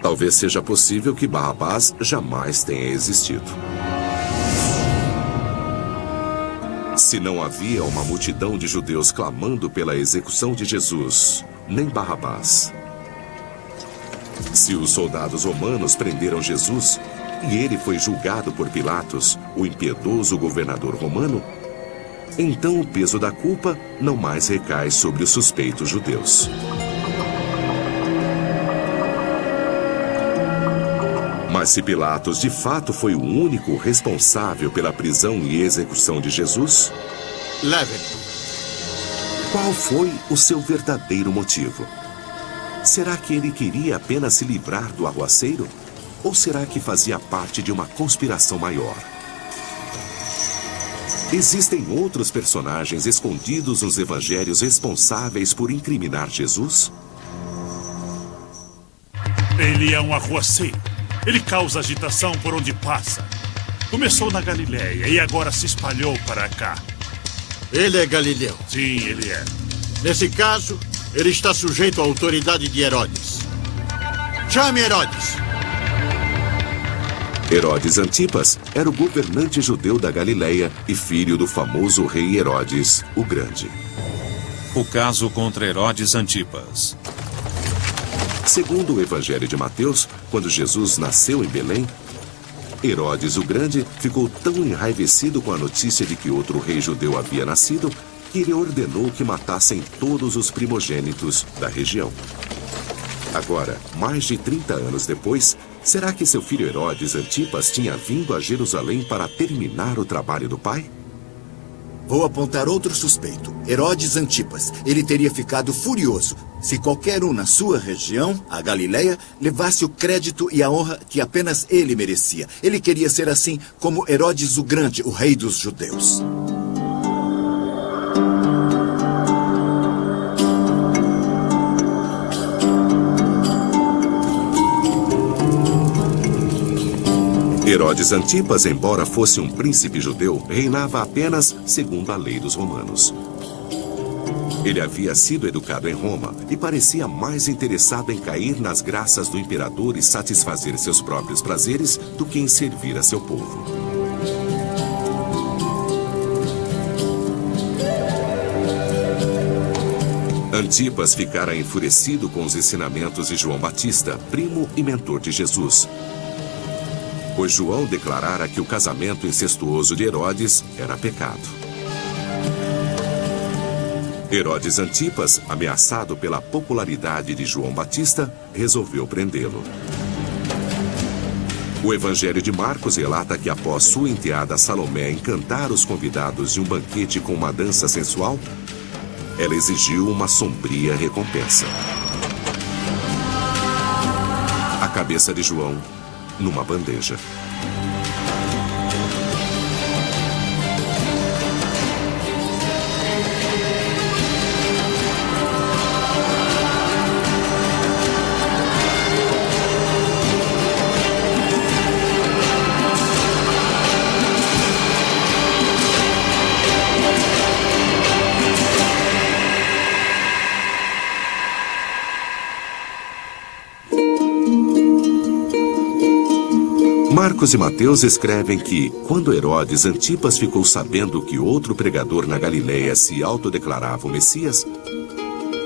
talvez seja possível que Barrabás jamais tenha existido. Se não havia uma multidão de judeus clamando pela execução de Jesus, nem Barrabás. Se os soldados romanos prenderam Jesus e ele foi julgado por Pilatos, o impiedoso governador romano, então o peso da culpa não mais recai sobre os suspeitos judeus. Mas se Pilatos de fato foi o único responsável pela prisão e execução de Jesus, leve-no. Qual foi o seu verdadeiro motivo? Será que ele queria apenas se livrar do arruaceiro? Ou será que fazia parte de uma conspiração maior? Existem outros personagens escondidos nos evangelhos responsáveis por incriminar Jesus? Ele é um arruaceiro. Ele causa agitação por onde passa. Começou na Galileia e agora se espalhou para cá. Ele é galileu. Sim, ele é. Nesse caso, ele está sujeito à autoridade de Herodes. Chame Herodes. Herodes Antipas era o governante judeu da Galileia e filho do famoso rei Herodes, o Grande. O caso contra Herodes Antipas. Segundo o Evangelho de Mateus, quando Jesus nasceu em Belém, Herodes o Grande ficou tão enraivecido com a notícia de que outro rei judeu havia nascido que ele ordenou que matassem todos os primogênitos da região. Agora, mais de 30 anos depois, será que seu filho Herodes Antipas tinha vindo a Jerusalém para terminar o trabalho do pai? Vou apontar outro suspeito, Herodes Antipas. Ele teria ficado furioso se qualquer um na sua região, a Galileia, levasse o crédito e a honra que apenas ele merecia. Ele queria ser assim como Herodes o Grande, o rei dos judeus. Herodes Antipas, embora fosse um príncipe judeu, reinava apenas segundo a lei dos romanos. Ele havia sido educado em Roma e parecia mais interessado em cair nas graças do imperador e satisfazer seus próprios prazeres do que em servir a seu povo. Antipas ficara enfurecido com os ensinamentos de João Batista, primo e mentor de Jesus, pois João declarara que o casamento incestuoso de Herodes era pecado. Herodes Antipas, ameaçado pela popularidade de João Batista, resolveu prendê-lo. O Evangelho de Marcos relata que após sua enteada Salomé encantar os convidados de um banquete com uma dança sensual, ela exigiu uma sombria recompensa. A cabeça de João numa bandeja. Marcos e Mateus escrevem que, quando Herodes Antipas ficou sabendo que outro pregador na Galileia se autodeclarava o Messias,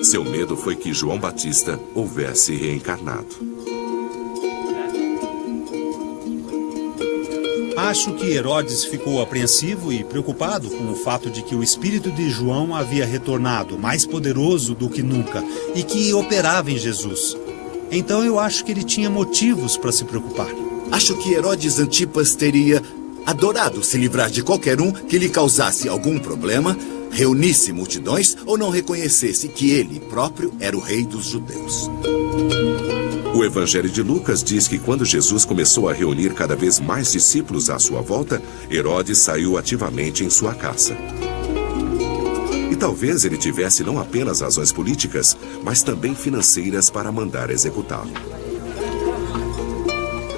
seu medo foi que João Batista houvesse reencarnado. Acho que Herodes ficou apreensivo e preocupado com o fato de que o espírito de João havia retornado, mais poderoso do que nunca, e que operava em Jesus. Então eu acho que ele tinha motivos para se preocupar. Acho que Herodes Antipas teria adorado se livrar de qualquer um que lhe causasse algum problema, reunisse multidões ou não reconhecesse que ele próprio era o rei dos judeus. O Evangelho de Lucas diz que quando Jesus começou a reunir cada vez mais discípulos à sua volta, Herodes saiu ativamente em sua caça. E talvez ele tivesse não apenas razões políticas, mas também financeiras para mandar executá-lo.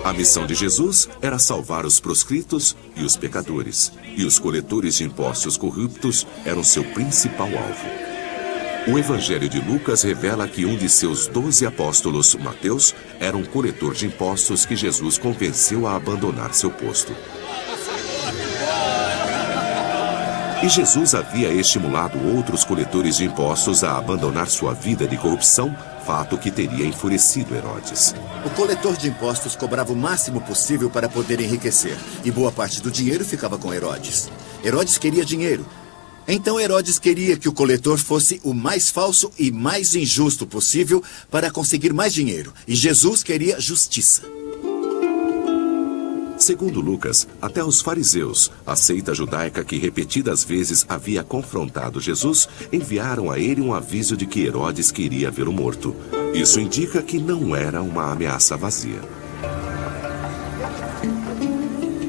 A missão de Jesus era salvar os proscritos e os pecadores, e os coletores de impostos corruptos eram seu principal alvo. O Evangelho de Lucas revela que um de seus 12 apóstolos, Mateus, era um coletor de impostos que Jesus convenceu a abandonar seu posto. E Jesus havia estimulado outros coletores de impostos a abandonar sua vida de corrupção, fato que teria enfurecido Herodes. O coletor de impostos cobrava o máximo possível para poder enriquecer, e boa parte do dinheiro ficava com Herodes. Herodes queria dinheiro. Então Herodes queria que o coletor fosse o mais falso e mais injusto possível para conseguir mais dinheiro. E Jesus queria justiça. Segundo Lucas, até os fariseus, a seita judaica que repetidas vezes havia confrontado Jesus, enviaram a ele um aviso de que Herodes queria vê-lo morto. Isso indica que não era uma ameaça vazia.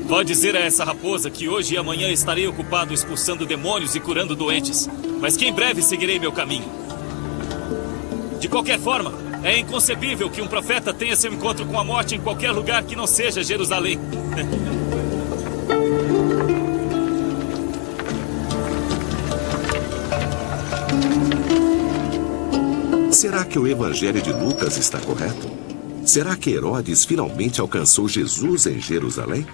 Pode dizer a essa raposa que hoje e amanhã estarei ocupado expulsando demônios e curando doentes, mas que em breve seguirei meu caminho. De qualquer forma, é inconcebível que um profeta tenha seu encontro com a morte em qualquer lugar que não seja Jerusalém. Será que o Evangelho de Lucas está correto? Será que Herodes finalmente alcançou Jesus em Jerusalém?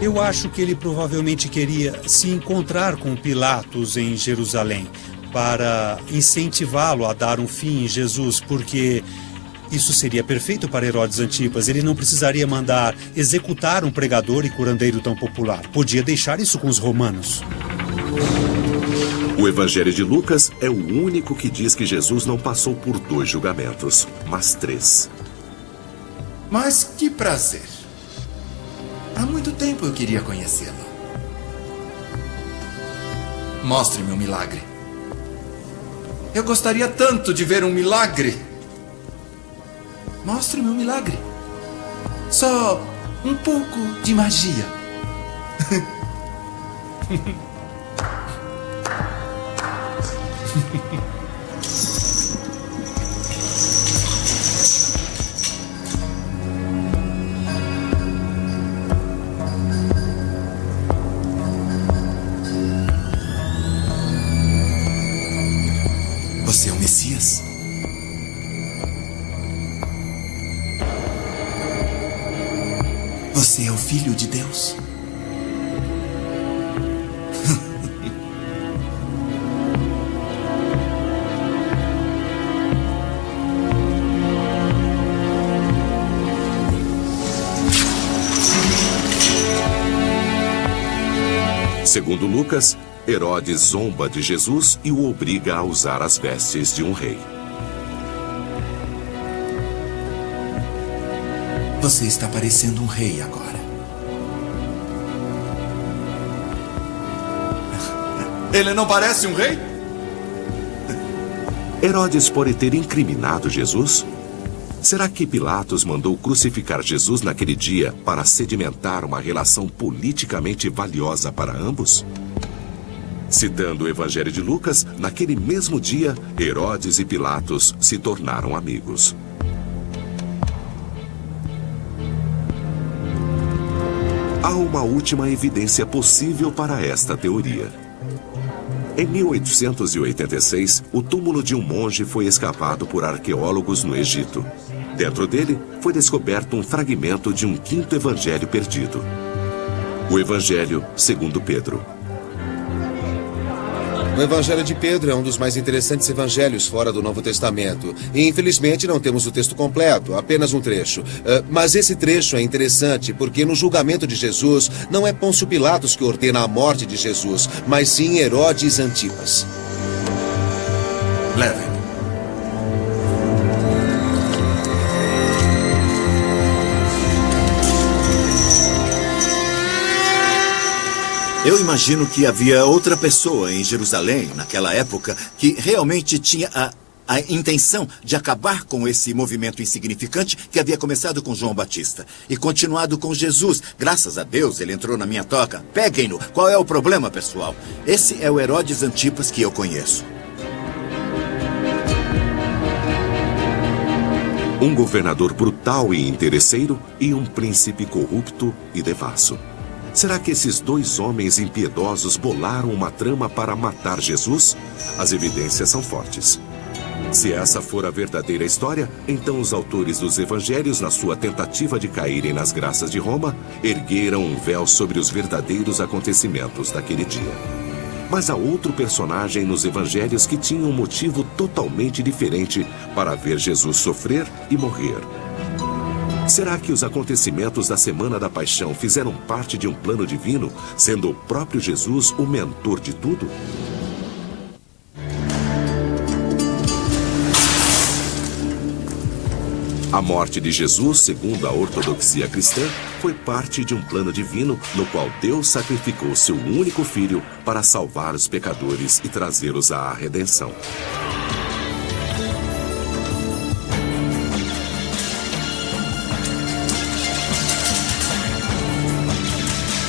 Eu acho que ele provavelmente queria se encontrar com Pilatos em Jerusalém para incentivá-lo a dar um fim em Jesus, porque isso seria perfeito para Herodes Antipas. Ele não precisaria mandar executar um pregador e curandeiro tão popular. Podia deixar isso com os romanos. O Evangelho de Lucas é o único que diz que Jesus não passou por 2 julgamentos, mas 3. Mas que prazer. Há muito tempo eu queria conhecê-lo. Mostre-me um milagre. Eu gostaria tanto de ver um milagre. Mostre-me um milagre. Só um pouco de magia. Você é o Messias? Você é o Filho de Deus? Segundo Lucas, Herodes zomba de Jesus e o obriga a usar as vestes de um rei. Você está parecendo um rei agora. Ele não parece um rei? Herodes pode ter incriminado Jesus? Será que Pilatos mandou crucificar Jesus naquele dia para sedimentar uma relação politicamente valiosa para ambos? Citando o Evangelho de Lucas, naquele mesmo dia, Herodes e Pilatos se tornaram amigos. Há uma última evidência possível para esta teoria. Em 1886, o túmulo de um monge foi escavado por arqueólogos no Egito. Dentro dele, foi descoberto um fragmento de um 5º evangelho perdido. O Evangelho segundo Pedro. O Evangelho de Pedro é um dos mais interessantes evangelhos fora do Novo Testamento. E, infelizmente, não temos o texto completo, apenas um trecho. Mas esse trecho é interessante porque no julgamento de Jesus, não é Pôncio Pilatos que ordena a morte de Jesus, mas sim Herodes Antipas. Leve-me. Eu imagino que havia outra pessoa em Jerusalém, naquela época, que realmente tinha a intenção de acabar com esse movimento insignificante que havia começado com João Batista e continuado com Jesus. Graças a Deus, ele entrou na minha toca. Peguem-no. Qual é o problema, pessoal? Esse é o Herodes Antipas que eu conheço. Um governador brutal e interesseiro e um príncipe corrupto e devasso. Será que esses dois homens impiedosos bolaram uma trama para matar Jesus? As evidências são fortes. Se essa for a verdadeira história, então os autores dos evangelhos, na sua tentativa de caírem nas graças de Roma, ergueram um véu sobre os verdadeiros acontecimentos daquele dia. Mas há outro personagem nos evangelhos que tinha um motivo totalmente diferente para ver Jesus sofrer e morrer. Será que os acontecimentos da Semana da Paixão fizeram parte de um plano divino, sendo o próprio Jesus o mentor de tudo? A morte de Jesus, segundo a ortodoxia cristã, foi parte de um plano divino no qual Deus sacrificou seu único filho para salvar os pecadores e trazê-los à redenção.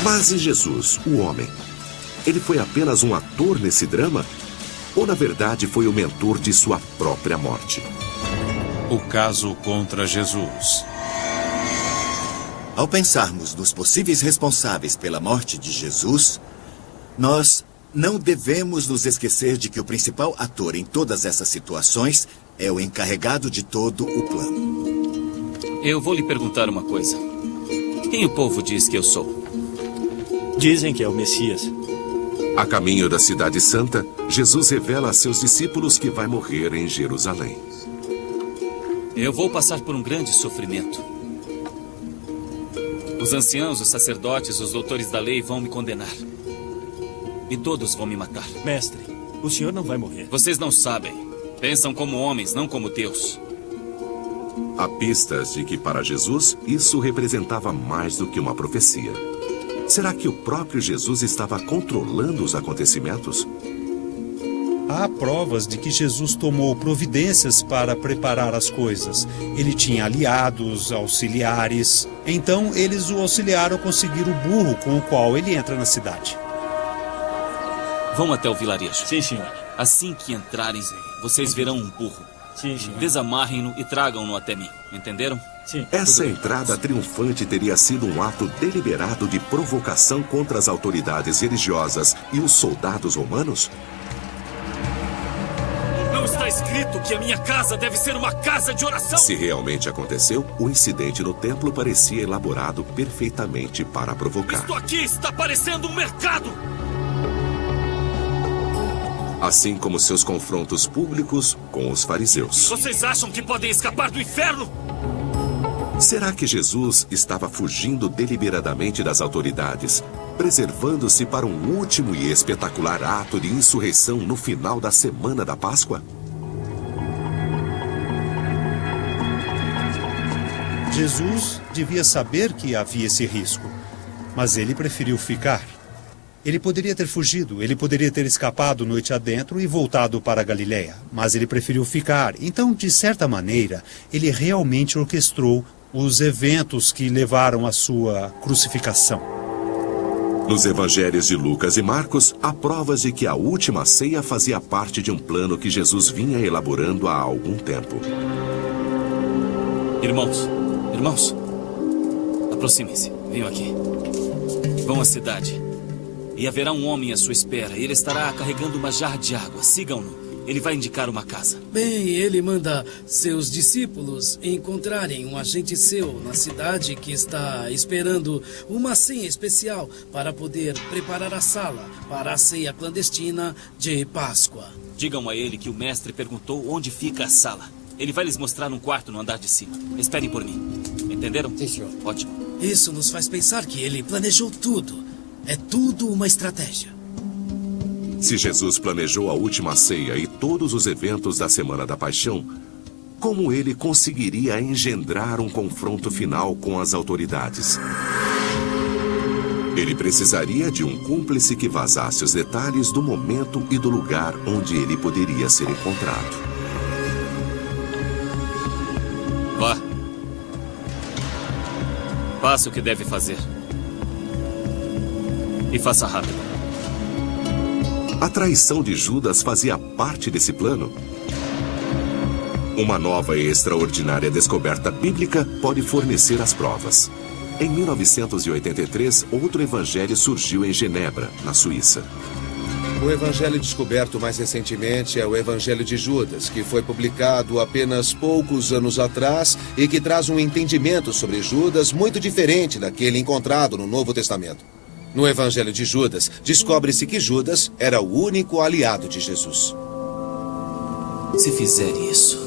Mas e Jesus, o homem? Ele foi apenas um ator nesse drama? Ou, na verdade, foi o mentor de sua própria morte? O caso contra Jesus. Ao pensarmos nos possíveis responsáveis pela morte de Jesus, nós não devemos nos esquecer de que o principal ator em todas essas situações é o encarregado de todo o plano. Eu vou lhe perguntar uma coisa. Quem o povo diz que eu sou? Dizem que é o Messias. A caminho da Cidade Santa, Jesus revela a seus discípulos que vai morrer em Jerusalém. Eu vou passar por um grande sofrimento. Os anciãos, os sacerdotes, os doutores da lei vão me condenar. E todos vão me matar. Mestre, o senhor não vai morrer. Vocês não sabem. Pensam como homens, não como Deus. Há pistas de que, para Jesus, isso representava mais do que uma profecia. Será que o próprio Jesus estava controlando os acontecimentos? Há provas de que Jesus tomou providências para preparar as coisas. Ele tinha aliados, auxiliares. Então, eles o auxiliaram a conseguir o burro com o qual ele entra na cidade. Vão até o vilarejo. Sim, senhor. Assim que entrarem, vocês verão um burro. Sim, senhor. Desamarrem-no e tragam-no até mim. Entenderam? Sim. Essa entrada triunfante teria sido um ato deliberado de provocação contra as autoridades religiosas e os soldados romanos? Não está escrito que a minha casa deve ser uma casa de oração? Se realmente aconteceu, o incidente no templo parecia elaborado perfeitamente para provocar. Isto aqui está parecendo um mercado! Assim como seus confrontos públicos com os fariseus. Vocês acham que podem escapar do inferno? Será que Jesus estava fugindo deliberadamente das autoridades, preservando-se para um último e espetacular ato de insurreição no final da Semana da Páscoa? Jesus devia saber que havia esse risco, mas ele preferiu ficar. Ele poderia ter fugido, ele poderia ter escapado noite adentro e voltado para a Galileia, mas ele preferiu ficar. Então, de certa maneira, ele realmente orquestrou os eventos que levaram à sua crucificação. Nos evangelhos de Lucas e Marcos, há provas de que a última ceia fazia parte de um plano que Jesus vinha elaborando há algum tempo. Irmãos, aproximem-se, venham aqui. Vão à cidade. E haverá um homem à sua espera. Ele estará carregando uma jarra de água. Sigam-no. Ele vai indicar uma casa. Bem, ele manda seus discípulos encontrarem um agente seu na cidade que está esperando uma ceia especial para poder preparar a sala para a ceia clandestina de Páscoa. Digam a ele que o mestre perguntou onde fica a sala. Ele vai lhes mostrar um quarto no andar de cima. Esperem por mim. Entenderam? Sim, senhor. Ótimo. Isso nos faz pensar que ele planejou tudo. É tudo uma estratégia. Se Jesus planejou a última ceia e todos os eventos da Semana da Paixão, como ele conseguiria engendrar um confronto final com as autoridades? Ele precisaria de um cúmplice que vazasse os detalhes do momento e do lugar onde ele poderia ser encontrado. Faça o que deve fazer. E faça rápido. A traição de Judas fazia parte desse plano? Uma nova e extraordinária descoberta bíblica pode fornecer as provas. Em 1983, outro evangelho surgiu em Genebra, na Suíça. O evangelho descoberto mais recentemente é o Evangelho de Judas, que foi publicado apenas poucos anos atrás e que traz um entendimento sobre Judas muito diferente daquele encontrado no Novo Testamento. No Evangelho de Judas, descobre-se que Judas era o único aliado de Jesus. Se fizer isso,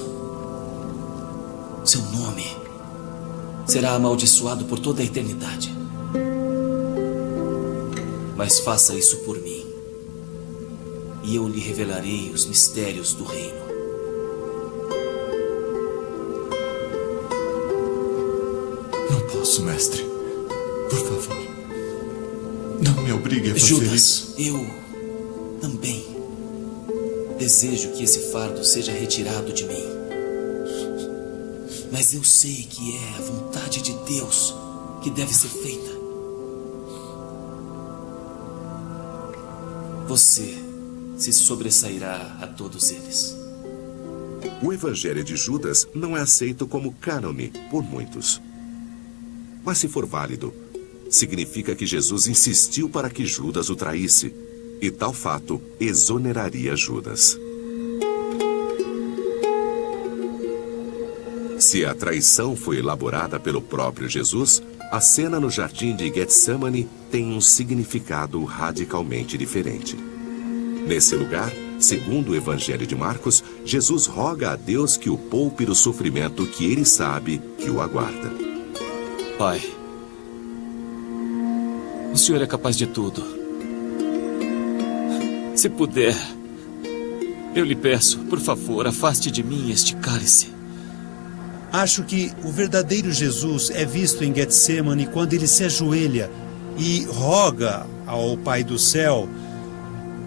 seu nome será amaldiçoado por toda a eternidade. Mas faça isso por mim, e eu lhe revelarei os mistérios do reino. Não posso, mestre. Por favor. Não me obrigue a fazer isso. Eu também desejo que esse fardo seja retirado de mim. Mas eu sei que é a vontade de Deus que deve ser feita. Você se sobressairá a todos eles. O Evangelho de Judas não é aceito como cânone por muitos. Mas se for válido, significa que Jesus insistiu para que Judas o traísse, e tal fato exoneraria Judas. Se a traição foi elaborada pelo próprio Jesus, a cena no jardim de Getsemane tem um significado radicalmente diferente. Nesse lugar, segundo o Evangelho de Marcos, Jesus roga a Deus que o poupe do sofrimento que ele sabe que o aguarda. Pai, o Senhor é capaz de tudo. Se puder, eu lhe peço, por favor, afaste de mim este cálice. Acho que o verdadeiro Jesus é visto em Getsemane quando ele se ajoelha e roga ao Pai do céu,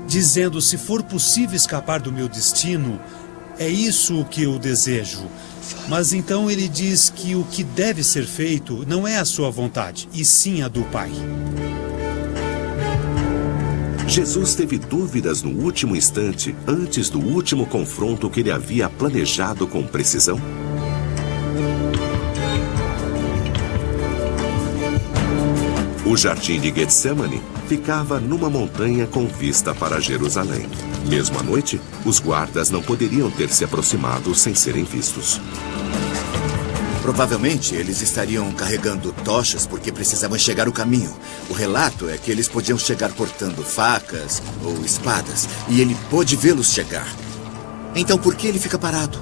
dizendo: se for possível escapar do meu destino, é isso o que eu desejo. Mas então ele diz que o que deve ser feito não é a sua vontade, e sim a do Pai. Jesus teve dúvidas no último instante, antes do último confronto que ele havia planejado com precisão? O jardim de Getsemane ficava numa montanha com vista para Jerusalém. Mesmo à noite, os guardas não poderiam ter se aproximado sem serem vistos. Provavelmente eles estariam carregando tochas porque precisavam enxergar o caminho. O relato é que eles podiam chegar portando facas ou espadas, e ele pôde vê-los chegar. Então por que ele fica parado?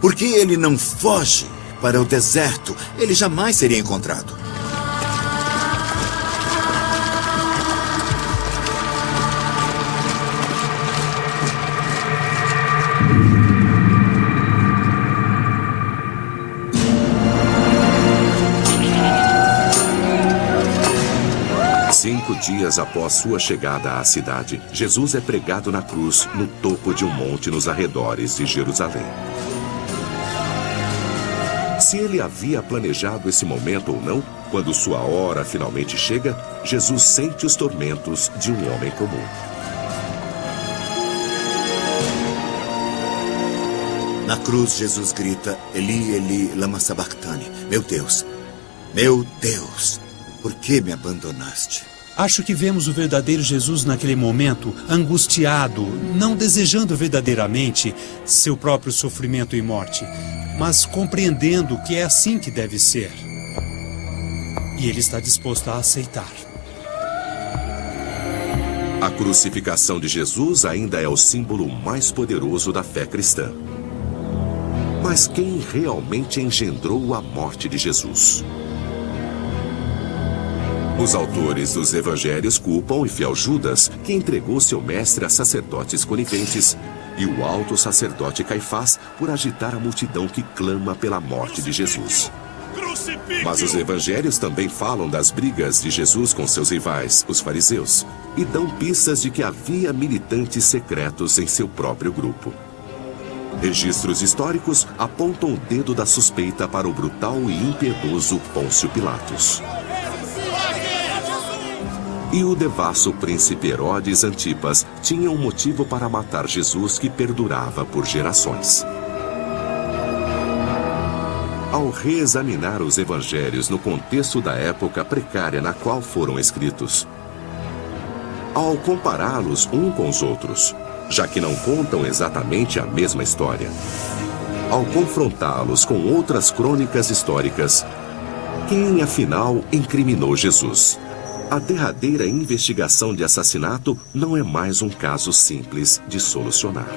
Por que ele não foge para o deserto? Ele jamais seria encontrado. Dias após sua chegada à cidade, Jesus é pregado na cruz no topo de um monte nos arredores de Jerusalém. Se ele havia planejado esse momento ou não, quando sua hora finalmente chega, Jesus sente os tormentos de um homem comum. Na cruz, Jesus grita: Eli, Eli, lama sabachthani. Meu Deus, por que me abandonaste? Acho que vemos o verdadeiro Jesus naquele momento, angustiado, não desejando verdadeiramente seu próprio sofrimento e morte, mas compreendendo que é assim que deve ser. E ele está disposto a aceitar. A crucificação de Jesus ainda é o símbolo mais poderoso da fé cristã. Mas quem realmente engendrou a morte de Jesus? Os autores dos evangelhos culpam o infiel Judas, que entregou seu mestre a sacerdotes coniventes, e o alto sacerdote Caifás por agitar a multidão que clama pela morte de Jesus. Mas os evangelhos também falam das brigas de Jesus com seus rivais, os fariseus, e dão pistas de que havia militantes secretos em seu próprio grupo. Registros históricos apontam o dedo da suspeita para o brutal e impiedoso Pôncio Pilatos. E o devasso príncipe Herodes Antipas tinha um motivo para matar Jesus que perdurava por gerações. Ao reexaminar os evangelhos no contexto da época precária na qual foram escritos, ao compará-los um com os outros, já que não contam exatamente a mesma história, ao confrontá-los com outras crônicas históricas, quem afinal incriminou Jesus? A derradeira investigação de assassinato não é mais um caso simples de solucionar.